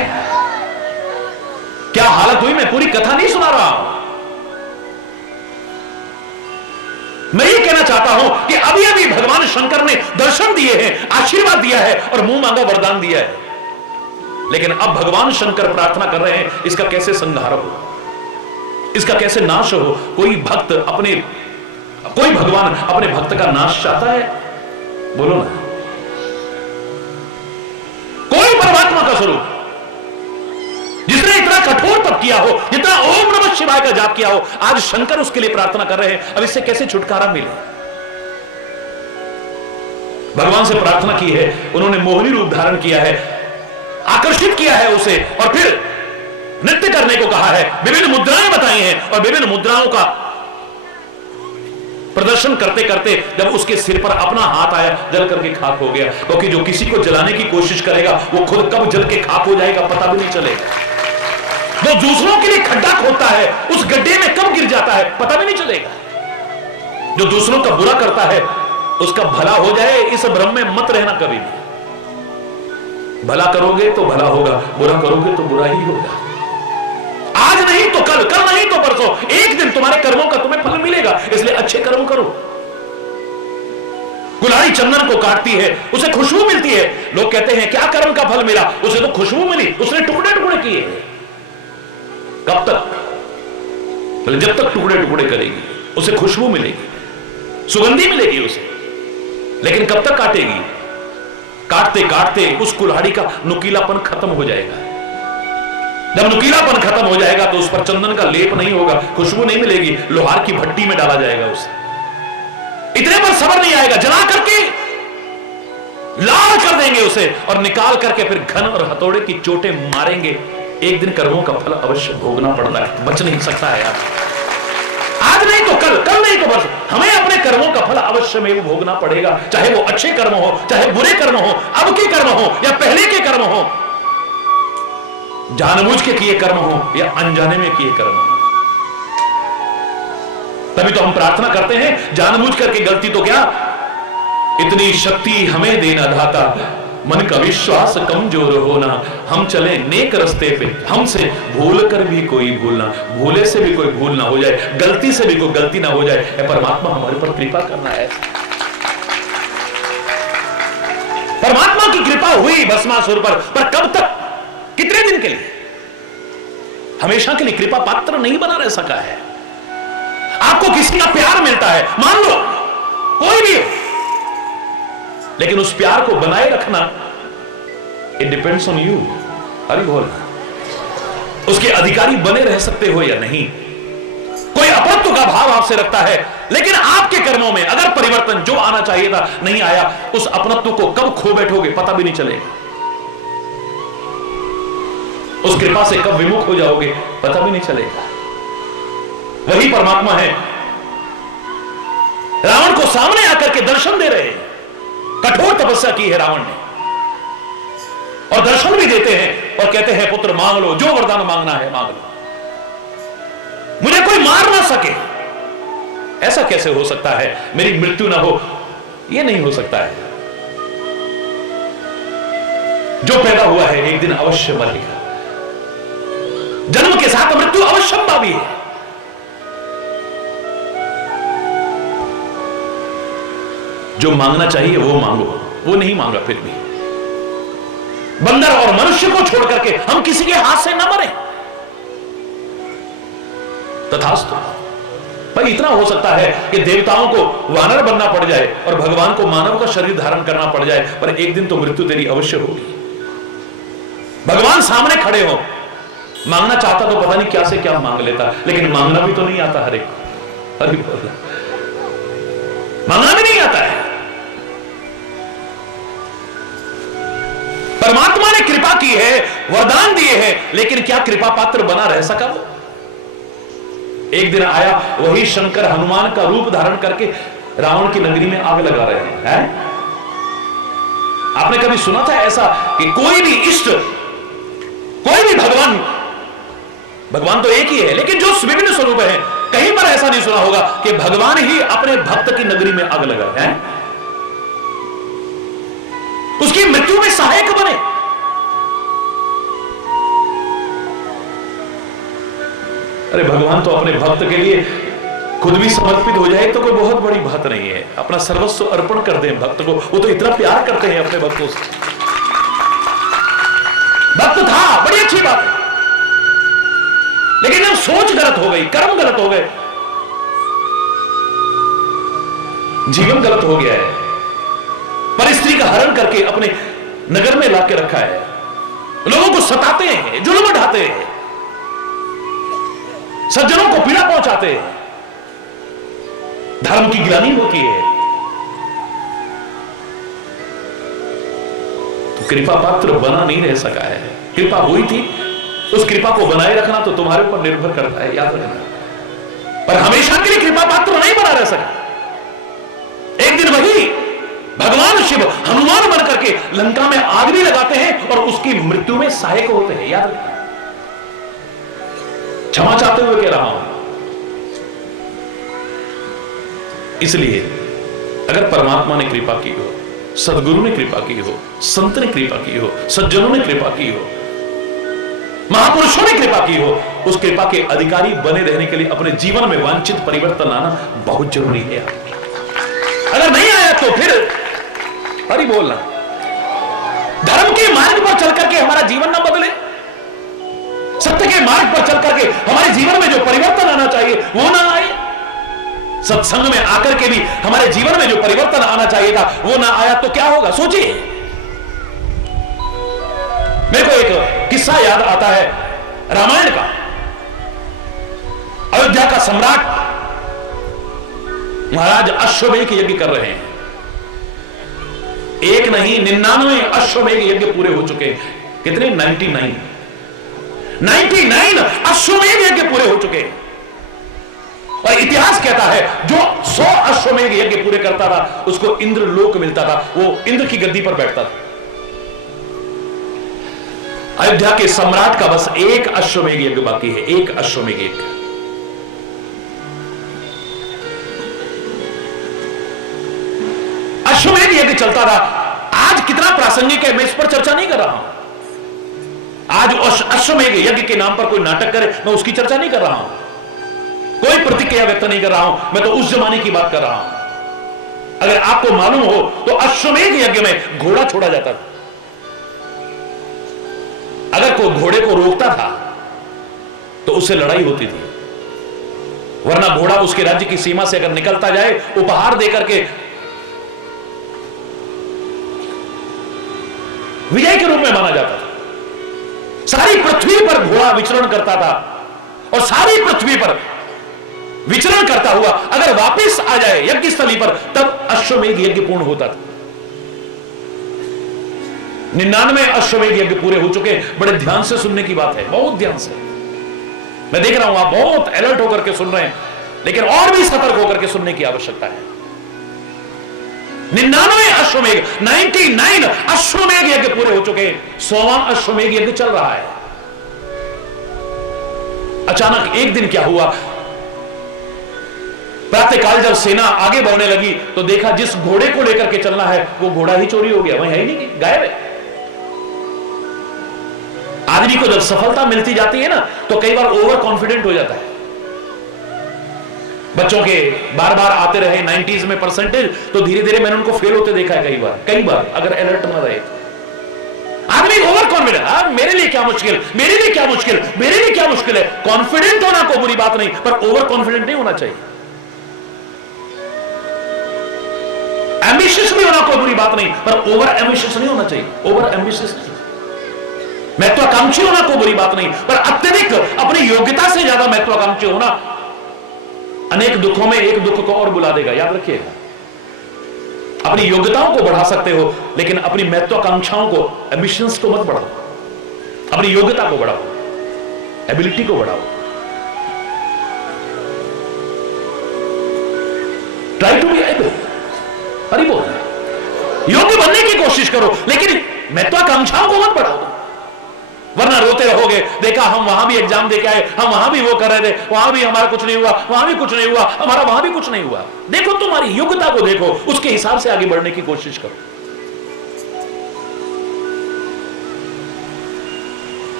क्या हालत हुई? मैं पूरी कथा नहीं सुना रहा हूं। मैं ये कहना चाहता हूं कि अभी अभी भगवान शंकर ने दर्शन दिए हैं, आशीर्वाद दिया है और मुंह मांगा वरदान दिया है। लेकिन अब भगवान शंकर प्रार्थना कर रहे हैं, इसका कैसे संहार हो, इसका कैसे नाश हो। कोई भक्त अपने कोई भगवान अपने भक्त का नाश चाहता है? बोलो ना। कोई परमात्मा का स्वरूप जिसने इतना कठोर तप किया हो, जितना ओम नमः शिवाय का जाप किया हो, आज शंकर उसके लिए प्रार्थना कर रहे हैं, अब इससे कैसे छुटकारा मिले? भगवान से प्रार्थना की है, उन्होंने मोहिनी रूप धारण किया है, आकर्षित किया है उसे, और फिर नृत्य करने को कहा है, विभिन्न मुद्राएं बताई हैं, और विभिन्न मुद्राओं का प्रदर्शन करते करते जब उसके सिर पर अपना हाथ आया, जल करके खाक हो गया। क्योंकि जो किसी को जलाने की कोशिश करेगा वो खुद कब जल के खाक हो जाएगा पता भी नहीं चलेगा। जो दूसरों के लिए खड्डा खोदता है उस गड्ढे में कब गिर जाता है पता भी नहीं चलेगा। जो दूसरों का बुरा करता है उसका भला हो जाए, इस भ्रम में मत रहना कभी भी। भला करोगे तो भला होगा, बुरा करोगे तो बुरा ही होगा। आज नहीं तो कल, कल नहीं तो परसों, एक दिन तुम्हारे कर्मों का तुम्हें फल मिलेगा, इसलिए अच्छे कर्म करो। कुल्हाड़ी चंदन को काटती है, उसे खुशबू मिलती है, लोग कहते हैं क्या कर्म का फल मिला? उसे तो खुशबू मिली, उसने टुकड़े टुकड़े किए। कब तक? जब तक टुकड़े टुकड़े करेगी उसे खुशबू मिलेगी, सुगंधी मिलेगी उसे, लेकिन कब तक काटेगी? काटते काटते उस कुल्हाड़ी का नुकीलापन खत्म हो जाएगा। जब नुकीलापन खत्म हो जाएगा तो उस पर चंदन का लेप नहीं होगा, खुशबू नहीं मिलेगी, लोहार की भट्टी में डाला जाएगा उसे। इतने पर सब्र नहीं आएगा, जला करके लाल कर देंगे उसे और निकाल करके फिर घन और हथौड़े की चोटें मारेंगे। एक दिन कर्मों का फल अवश्य भोगना पड़ता है, बच नहीं सकता है यार। आज नहीं तो कल, कल नहीं तो परसों, हमें अपने कर्मों का फल अवश्य में भोगना पड़ेगा, चाहे वो अच्छे कर्म हो, चाहे बुरे कर्म हो, अब के कर्म हो या पहले के कर्म हो, जानबूझ के किए कर्म हो या अनजाने में किए कर्म हो। तभी तो हम प्रार्थना करते हैं, जानबूझ करके गलती तो क्या, इतनी शक्ति हमें देना दाता, मन का विश्वास कमजोर होना, हम चले नेक रास्ते पे, हमसे भूल कर भी कोई भूलना, भूले से भी कोई भूल ना हो जाए, गलती से भी कोई गलती ना हो जाए। ऐ परमात्मा हमारे पर कृपा करना है। परमात्मा की कृपा हुई भस्मासुर पर कब तक? कितने दिन के लिए? हमेशा के लिए कृपा पात्र नहीं बना रह सका है। आपको किसी का प्यार मिलता है, मान लो कोई भी हो, लेकिन उस प्यार को बनाए रखना इट डिपेंड्स ऑन यू। अरे बोल, उसके अधिकारी बने रह सकते हो या नहीं। कोई अपरत्व का भाव आपसे रखता है, लेकिन आपके कर्मों में अगर परिवर्तन जो आना चाहिए था नहीं आया, उस अपनत्व को कब खो बैठोगे पता भी नहीं चलेगा। उस कृपा से कब विमुख हो जाओगे पता भी नहीं चलेगा। वही परमात्मा है, रावण को सामने आकर के दर्शन दे रहे हैं। कठोर तपस्या की है रावण ने, और दर्शन भी देते हैं और कहते हैं पुत्र मांग लो, जो वरदान मांगना है मांग लो, मुझे कोई मार ना सके। ऐसा कैसे हो सकता है? मेरी मृत्यु ना हो, यह नहीं हो सकता है। जो पैदा हुआ है एक दिन अवश्य मरेगा, जन्म के साथ मृत्यु अवश्यंभावी है। जो मांगना चाहिए वो मांगो, वो नहीं मांगा फिर भी। बंदर और मनुष्य को छोड़ करके हम किसी के हाथ से न मरे, तथास्तु। पर इतना हो सकता है कि देवताओं को वानर बनना पड़ जाए और भगवान को मानव का शरीर धारण करना पड़ जाए, पर एक दिन तो मृत्यु तेरी अवश्य होगी। भगवान सामने खड़े हो, मांगना चाहता तो पता नहीं क्या से क्या मांग लेता, लेकिन मांगना भी तो नहीं आता हर एक को। अरे मांगना भी नहीं आता है। परमात्मा ने कृपा की है, वरदान दिए हैं, लेकिन क्या कृपा पात्र बना रह सका वो? एक दिन आया वही शंकर हनुमान का रूप धारण करके रावण की नगरी में आग लगा रहे हैं। आपने कभी सुना था ऐसा कि कोई भी इष्ट, कोई भी भगवान तो एक ही है, लेकिन जो विभिन्न स्वरूप है, कहीं पर ऐसा नहीं सुना होगा कि भगवान ही अपने भक्त की नगरी में आग लगाए हैं, उसकी मृत्यु में सहायक बने। अरे भगवान तो अपने भक्त के लिए खुद भी समर्पित हो जाए तो कोई बहुत बड़ी बात नहीं है। अपना सर्वस्व अर्पण कर दें भक्त को, वो तो इतना प्यार करते हैं अपने भक्तों से। भक्त था, बड़ी अच्छी बात है, लेकिन जब सोच गलत हो गई, कर्म गलत हो गए, जीवन गलत हो गया है, पर स्त्री का हरण करके अपने नगर में लाके रखा है, लोगों को सताते हैं, जुल्म ढाते हैं, सज्जनों को पीड़ा पहुंचाते हैं, धर्म की गिलानी होती है। तो कृपा पात्र बना नहीं रह सका है। कृपा हुई थी, उस कृपा को बनाए रखना तो तुम्हारे ऊपर निर्भर करता है, याद रखना। पर हमेशा के लिए कृपा पात्र नहीं बना रह सका। एक दिन वही भगवान शिव हनुमान बन करके लंका में आग भी लगाते हैं और उसकी मृत्यु में सहायक होते हैं, याद रखना। क्षमा चाहते हुए कह रहा हूं। इसलिए अगर परमात्मा ने कृपा की हो, सदगुरु ने कृपा की हो, संत ने कृपा की हो, सज्जनों ने कृपा की हो, महापुरुषों ने कृपा की हो, उस कृपा के अधिकारी बने रहने के लिए अपने जीवन में वांछित परिवर्तन आना बहुत जरूरी है। अगर नहीं आया तो फिर हरि बोलना। धर्म के मार्ग पर चल करके हमारा जीवन ना बदले, सत्य के मार्ग पर चल करके हमारे जीवन में जो परिवर्तन आना चाहिए वो ना आए, सत्संग में आकर के भी हमारे जीवन में जो परिवर्तन आना चाहिए था वो ना आया तो क्या होगा? सोचिए। मेरे को एक किस्सा याद आता है रामायण का। अयोध्या का सम्राट महाराज अश्वमेध यज्ञ कर रहे हैं। एक नहीं 99 अश्वमेध यज्ञ पूरे हो चुके हैं। कितने? 99 अश्वमेध यज्ञ पूरे हो चुके हैं। और इतिहास कहता है जो 100 अश्वमेध यज्ञ पूरे करता था उसको इंद्र लोक मिलता था, वो इंद्र की गद्दी पर बैठता था। अयोध्या के सम्राट का बस एक अश्वमेध यज्ञ बाकी है, एक अश्वमेध यज्ञ। अश्वमेध यज्ञ चलता था। आज कितना प्रासंगिक है मैं इस पर चर्चा नहीं कर रहा हूं। आज अश्वमेध यज्ञ के नाम पर कोई नाटक करे मैं उसकी चर्चा नहीं कर रहा हूं, कोई प्रतिक्रिया व्यक्त नहीं कर रहा हूं। मैं तो उस जमाने की बात कर रहा हूं। अगर आपको मालूम हो तो अश्वमेध यज्ञ में घोड़ा छोड़ा जाता था। अगर कोई घोड़े को रोकता था तो उससे लड़ाई होती थी, वरना घोड़ा उसके राज्य की सीमा से अगर निकलता जाए उपहार देकर के विजय के रूप में माना जाता था। सारी पृथ्वी पर घोड़ा विचरण करता था और सारी पृथ्वी पर विचरण करता हुआ अगर वापस आ जाए यज्ञ स्थली पर तब अश्वमेध यज्ञ पूर्ण होता था। 99 अश्वमेध यज्ञ पूरे हो चुके। बड़े ध्यान से सुनने की बात है, बहुत ध्यान से। मैं देख रहा हूं आप बहुत अलर्ट होकर के सुन रहे हैं, लेकिन और भी सतर्क होकर के सुनने की आवश्यकता है। 99 अश्वमेध 99 अश्वमेध यज्ञ पूरे हो चुके। 100वां अश्वमेध यज्ञ चल रहा है। अचानक एक दिन क्या हुआ, प्रातःकाल जब सेना आगे बढ़ने लगी तो देखा जिस घोड़े को लेकर के चलना है वो घोड़ा ही चोरी हो गया, वहीं है ही नहीं, गायब है। आदमी को जब सफलता मिलती जाती है ना तो कई बार ओवर कॉन्फिडेंट हो जाता है। बच्चों के बार बार आते रहे 90s में परसेंटेज तो धीरे धीरे मैंने उनको फेल होते देखा है कई बार अगर अलर्ट ना रहे। आदमी ओवर कॉन्फिडेंट, मेरे लिए क्या मुश्किल, मेरे लिए क्या मुश्किल, मेरे लिए क्या मुश्किल है। कॉन्फिडेंट होना कोई बुरी बात नहीं, पर ओवर कॉन्फिडेंट नहीं होना चाहिए। एम्बिशियस भी होना कोई बुरी बात नहीं, पर ओवर एम्बिशियस नहीं होना चाहिए। ओवर एम्बिशियस नहीं, महत्वाकांक्षी होना कोई बुरी बात नहीं, पर अत्यधिक अपनी योग्यता से ज्यादा महत्वाकांक्षी होना अनेक दुखों में एक दुख को और बुला देगा, याद रखिएगा। अपनी योग्यताओं को बढ़ा सकते हो लेकिन अपनी महत्वाकांक्षाओं को, एम्बिशंस को मत बढ़ाओ। अपनी योग्यता को बढ़ाओ, एबिलिटी को बढ़ाओ। Try to be able, Hari बोल। योग्य बनने की कोशिश करो लेकिन महत्वाकांक्षाओं को मत बढ़ाओ, वरना रोते रहोगे। देखा हम वहां भी एग्जाम दे के आए, हम वहां भी वो कर रहे थे, वहां भी हमारा कुछ नहीं हुआ, वहां भी कुछ नहीं हुआ, हमारा वहां भी कुछ नहीं हुआ। देखो तुम्हारी योग्यता को देखो, उसके हिसाब से आगे बढ़ने की कोशिश करो।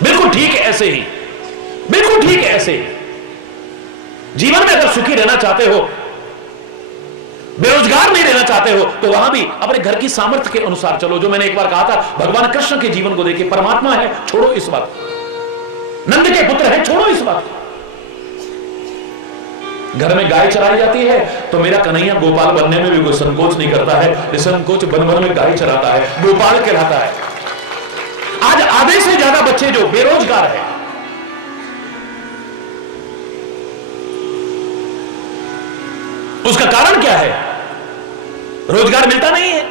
बिल्कुल ठीक है ऐसे ही, बिल्कुल ठीक है ऐसे ही। जीवन में अगर सुखी रहना चाहते हो, बेरोजगार नहीं रहना चाहते हो तो वहां भी अपने घर की सामर्थ्य के अनुसार चलो। जो मैंने एक बार कहा था, भगवान कृष्ण के जीवन को देखिए, परमात्मा है, छोड़ो इस बात, नंद के पुत्र है, छोड़ो इस बात। घर में गाय चराई जाती है तो मेरा कन्हैया गोपाल बनने में भी कोई संकोच नहीं करता है, निसंकोच बन बन में गाय चराता है, गोपाल कहलाता है। आज आधे से ज्यादा बच्चे जो बेरोजगार हैं, उसका कारण क्या है? रोजगार मिलता नहीं है,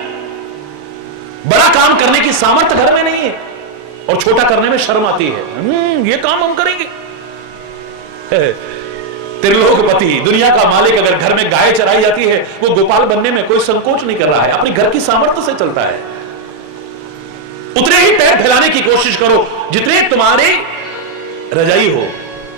बड़ा काम करने की सामर्थ्य घर में नहीं है, और छोटा करने में शर्म आती है। ये काम हम करेंगे। त्रिलोकपति, दुनिया का मालिक, अगर घर में गाय चराई जाती है, वो गोपाल बनने में कोई संकोच नहीं कर रहा है, अपनी घर की सामर्थ्य से चलता है। उतने ही पैर फैलाने की कोशिश करो जितने तुम्हारे रजाई हो।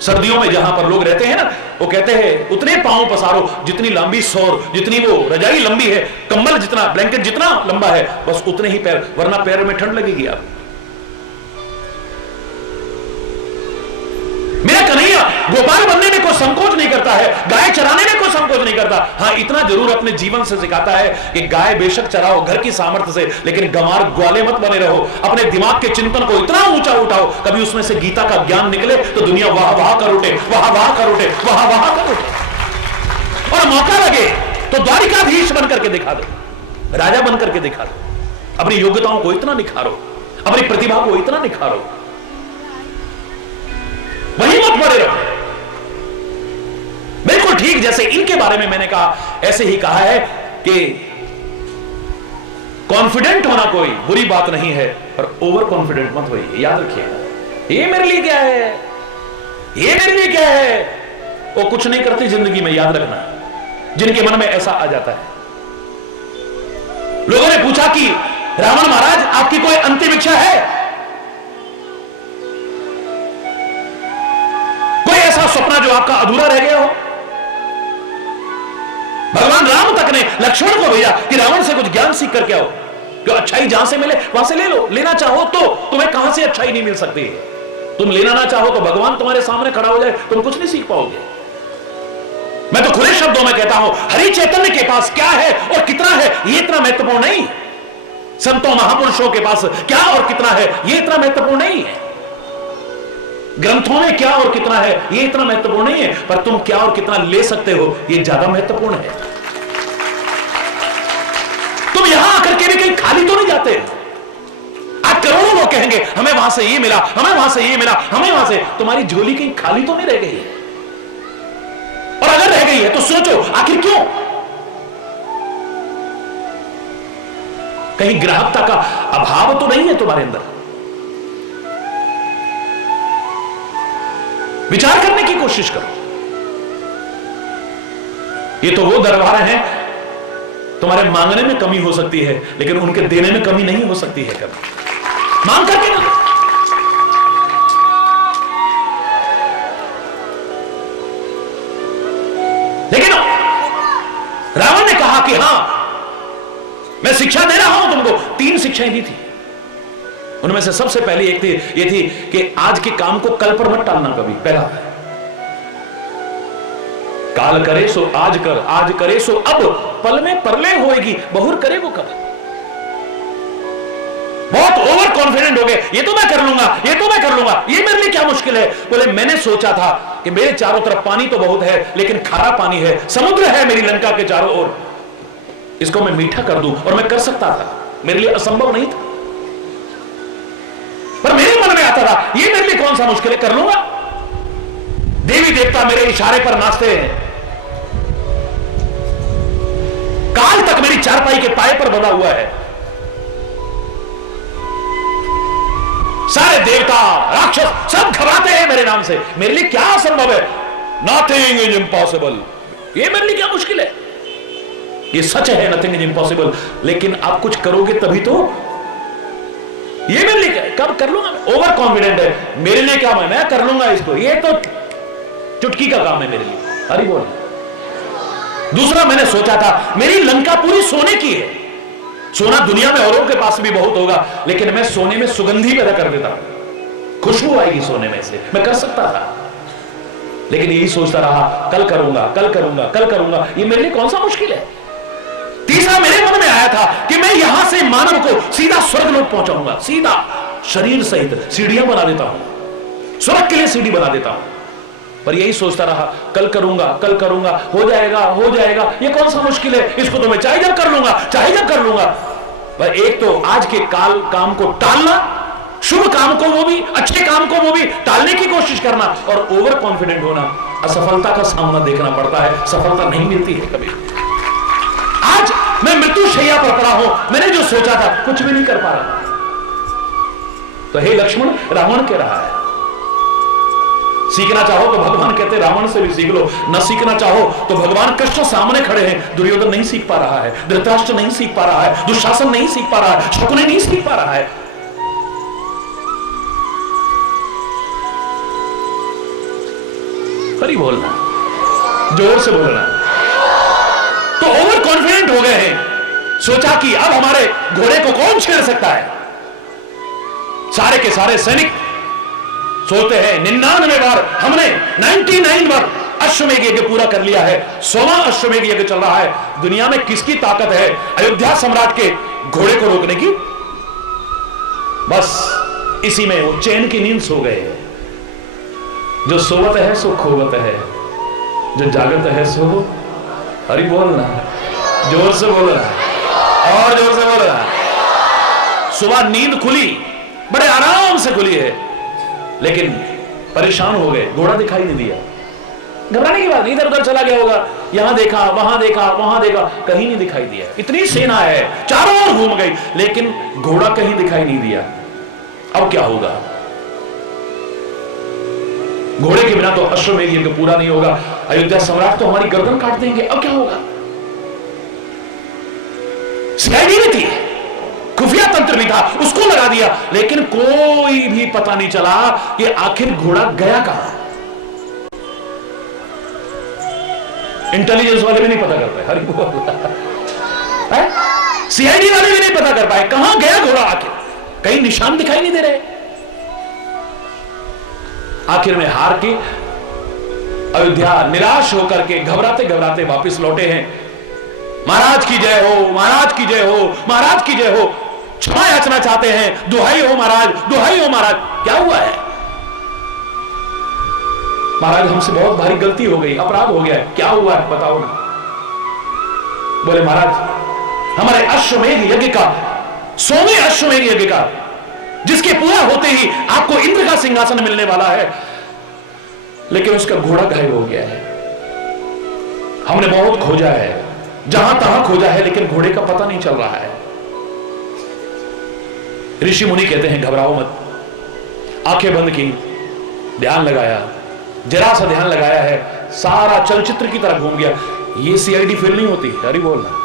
सर्दियों में जहां पर लोग रहते हैं ना, वो कहते हैं उतने पांव पसारो जितनी लंबी सौर, जितनी वो रजाई लंबी है, कंबल जितना, ब्लैंकेट जितना लंबा है, बस उतने ही पैर, वरना पैर में ठंड लगेगी। आप मेरा कन्हैया गोपाल बनने में कोई संकोच नहीं करता है, गाय चराने में कोई संकोच नहीं करता। हां, इतना जरूर अपने जीवन से सिखाता है कि गाय बेशक चराओ घर की सामर्थ्य से, लेकिन गंवार ग्वाले मत बने रहो। अपने दिमाग के चिंतन को इतना ऊंचा उठाओ, कभी उसमें से गीता का ज्ञान निकले तो दुनिया वाह वाह कर उठे, वाह वाह कर उठे, वाह वाह कर उठे। और मौका लगे तो द्वारिकाधीश बन करके दिखा दो, राजा बन करके दिखा दो। अपनी योग्यताओं को इतना निखारो, अपनी प्रतिभा को इतना निखारो, वही मत पड़े रहो। बिल्कुल ठीक जैसे इनके बारे में मैंने कहा, ऐसे ही कहा है कि कॉन्फिडेंट होना कोई बुरी बात नहीं है, पर ओवर कॉन्फिडेंट मत होइए। याद रखिए, ये मेरे लिए क्या है, ये मेरे लिए क्या है, वो कुछ नहीं करती जिंदगी में। याद रखना, जिनके मन में ऐसा आ जाता है। लोगों ने पूछा कि रावण महाराज, आपकी कोई अंतिम इच्छा है? ऐसा सपना जो आपका अधूरा रह गया हो? भगवान राम तक ने लक्ष्मण को भेजा कि रावण से कुछ ज्ञान सीख करके आओ, जो अच्छाई जहां से मिले वहां से ले लो। लेना चाहो तो तुम्हें कहां से अच्छाई नहीं मिल सकती है। तुम लेना ना चाहो तो भगवान तुम्हारे सामने खड़ा हो जाए, तुम कुछ नहीं सीख पाओगे। मैं तो खुले शब्दों में कहता हूं, हरि चैतन्य के पास क्या है और कितना है, ये इतना महत्वपूर्ण नहीं। संतों महापुरुषों के पास क्या और कितना है, ये इतना महत्वपूर्ण नहीं है। ग्रंथों में क्या और कितना है, ये इतना महत्वपूर्ण नहीं है, पर तुम क्या और कितना ले सकते हो, ये ज्यादा महत्वपूर्ण है। तुम यहां आकर के भी कहीं खाली तो नहीं जाते। आज करोड़ों लोग कहेंगे हमें वहां से ये मिला, हमें वहां से ये मिला, हमें वहां से, तुम्हारी झोली कहीं खाली तो नहीं रह गई है? और अगर रह गई है तो सोचो आखिर क्यों? कहीं ग्राहकता का अभाव तो नहीं है तुम्हारे अंदर? विचार करने की कोशिश करो। ये तो वो दरबार हैं, तुम्हारे मांगने में कमी हो सकती है, लेकिन उनके देने में कमी नहीं हो सकती है कभी। मांग करके ना। लेकिन रावण ने कहा कि हां, मैं शिक्षा दे रहा हूं तुमको। 3 शिक्षाएं दी थी। उनमें से सबसे पहली एक थी, ये थी कि आज के काम को कल पर मत टालना कभी। पहला, काल करे सो आज कर, आज करे सो अब, पल में परले होएगी, बहुर करे वो कब। बहुत ओवर कॉन्फिडेंट हो गए, ये तो मैं कर लूंगा, ये तो मैं कर लूंगा, ये मेरे लिए क्या मुश्किल है। बोले मैंने सोचा था कि मेरे चारों तरफ पानी तो बहुत है, लेकिन खारा पानी है, समुद्र है मेरी लंका के चारों ओर, इसको मैं मीठा कर दूं, और मैं कर सकता था, मेरे लिए असंभव नहीं था। पर मेरे मन में आता था ये मेरे लिए कौन सा मुश्किल है, कर लूंगा। देवी देवता मेरे इशारे पर नाचते हैं, काल तक मेरी चारपाई के पाए पर बंधा हुआ है। सारे देवता राक्षस सब घबराते हैं मेरे नाम से, मेरे लिए क्या असंभव है। नथिंग इज इम्पॉसिबल, ये मेरे लिए क्या मुश्किल है। ये सच है, नथिंग इज इम्पॉसिबल, लेकिन आप कुछ करोगे तभी तो। ये मेरे लिए कब कर लूंगा, ओवर कॉन्फिडेंट है, मेरे लिए क्या, मैं कर लूंगा इसको, ये तो चुटकी का काम है मेरे लिए। हरि बोल। दूसरा, मैंने सोचा था मेरी लंका पूरी सोने की है, सोना दुनिया में औरों के पास भी बहुत होगा, लेकिन मैं सोने में सुगंधी पैदा कर देता हूं, खुशबू आएगी सोने में से, मैं कर सकता था। लेकिन यही सोचता रहा, कल करूंगा, कल करूंगा, कल करूंगा, ये मेरे लिए कौन सा मुश्किल है। तीसरा, मेरे मन में आया था कि मैं यहां से मानव को सीधा स्वर्गलोक पहुंचाऊंगा, सीधा शरीर सहित सीढ़ियां बना देता हूं, स्वर्ग के लिए सीढ़ी बना देता हूं। पर यही सोचता रहा, कल करूंगा, कल करूंगा, हो जाएगा, हो जाएगा, ये कौन सा मुश्किल है, इसको तो मैं चाहे जब कर लूंगा, चाहे जब कर लूंगा। पर एक तो आज के काम को टालना, शुभ काम को वो भी, अच्छे काम को वो भी टालने की कोशिश करना, और ओवर कॉन्फिडेंट होना, असफलता का सामना देखना पड़ता है, सफलता नहीं मिलती है कभी। आज मैं मृत्यु शैया पर पड़ा हूं, मैंने जो सोचा था कुछ भी नहीं कर पा रहा। तो हे लक्ष्मण, रावण कह रहा है, सीखना चाहो तो भगवान कहते रावण से भी सीख लो, न सीखना चाहो तो भगवान कृष्ण सामने खड़े हैं। दुर्योधन नहीं सीख पा रहा है, धृतराष्ट्र नहीं सीख पा रहा है, दुशासन नहीं सीख पा रहा है, शकुनी नहीं सीख पा रहा है। खरी बोलना, जोर से बोलना। तो ओवर कॉन्फिडेंट हो गए हैं, सोचा कि अब हमारे घोड़े को कौन छेड़ सकता है। सारे के सारे सैनिक सोचते हैं 99 बार हमने 99 बार अश्वमेध यज्ञ पूरा कर लिया है, 100वां अश्वमेध यज्ञ चल रहा है। दुनिया में किसकी ताकत है अयोध्या सम्राट के घोड़े को रोकने की? बस इसी में वो चैन की नींद सो गए। जो सोवत है सो खोवत है, जो जागत है सो हरि बोलना, जोर से बोलना और जोर से बोलना। सुबह नींद खुली, बड़े आराम से खुली है, लेकिन परेशान हो गए, घोड़ा दिखाई नहीं दिया। घबराने की बात, इधर उधर चला गया होगा, यहां देखा, वहां देखा, वहां देखा, कहीं नहीं दिखाई दिया। इतनी सेना है, चारों ओर घूम गई, लेकिन घोड़ा कहीं दिखाई नहीं दिया। अब क्या होगा? घोड़े के बिना तो अश्वमेध यज्ञ पूरा नहीं होगा, अयोध्या सम्राट तो हमारी गर्दन काट देंगे। अब क्या होगा? सीआईडी भी थी, खुफिया तंत्र भी था, उसको लगा दिया, लेकिन कोई भी पता नहीं चला कि आखिर घोड़ा गया कहां। इंटेलिजेंस वाले भी नहीं पता कर पाए, हरि बोल, सीआईडी वाले भी नहीं पता कर पाए कहां गया घोड़ा, आखिर कहीं निशान दिखाई नहीं दे रहे। आखिर में हार के अयोध्या निराश होकर के घबराते घबराते वापस लौटे हैं। महाराज की जय हो, महाराज की जय हो, महाराज की जय हो, क्षमा याचना चाहते हैं, दुहाई हो महाराज, दुहाई हो महाराज। क्या हुआ है? महाराज हमसे बहुत भारी गलती हो गई, अपराध हो गया है। क्या हुआ है बताओ ना। बोले महाराज हमारे अश्वमेध यज्ञ का, 100वें अश्वमेध यज्ञ का, जिसके पूरा होते ही आपको इंद्र का सिंहासन मिलने वाला है, लेकिन उसका घोड़ा गायब हो गया है। हमने बहुत खोजा है, जहां तहां खोजा है, लेकिन घोड़े का पता नहीं चल रहा है। ऋषि मुनि कहते हैं घबराओ मत। आंखें बंद की, ध्यान लगाया, जरा सा ध्यान लगाया है, सारा चलचित्र की तरह घूम गया। ये सीआईडी फेल नहीं होती, हरि बोलना।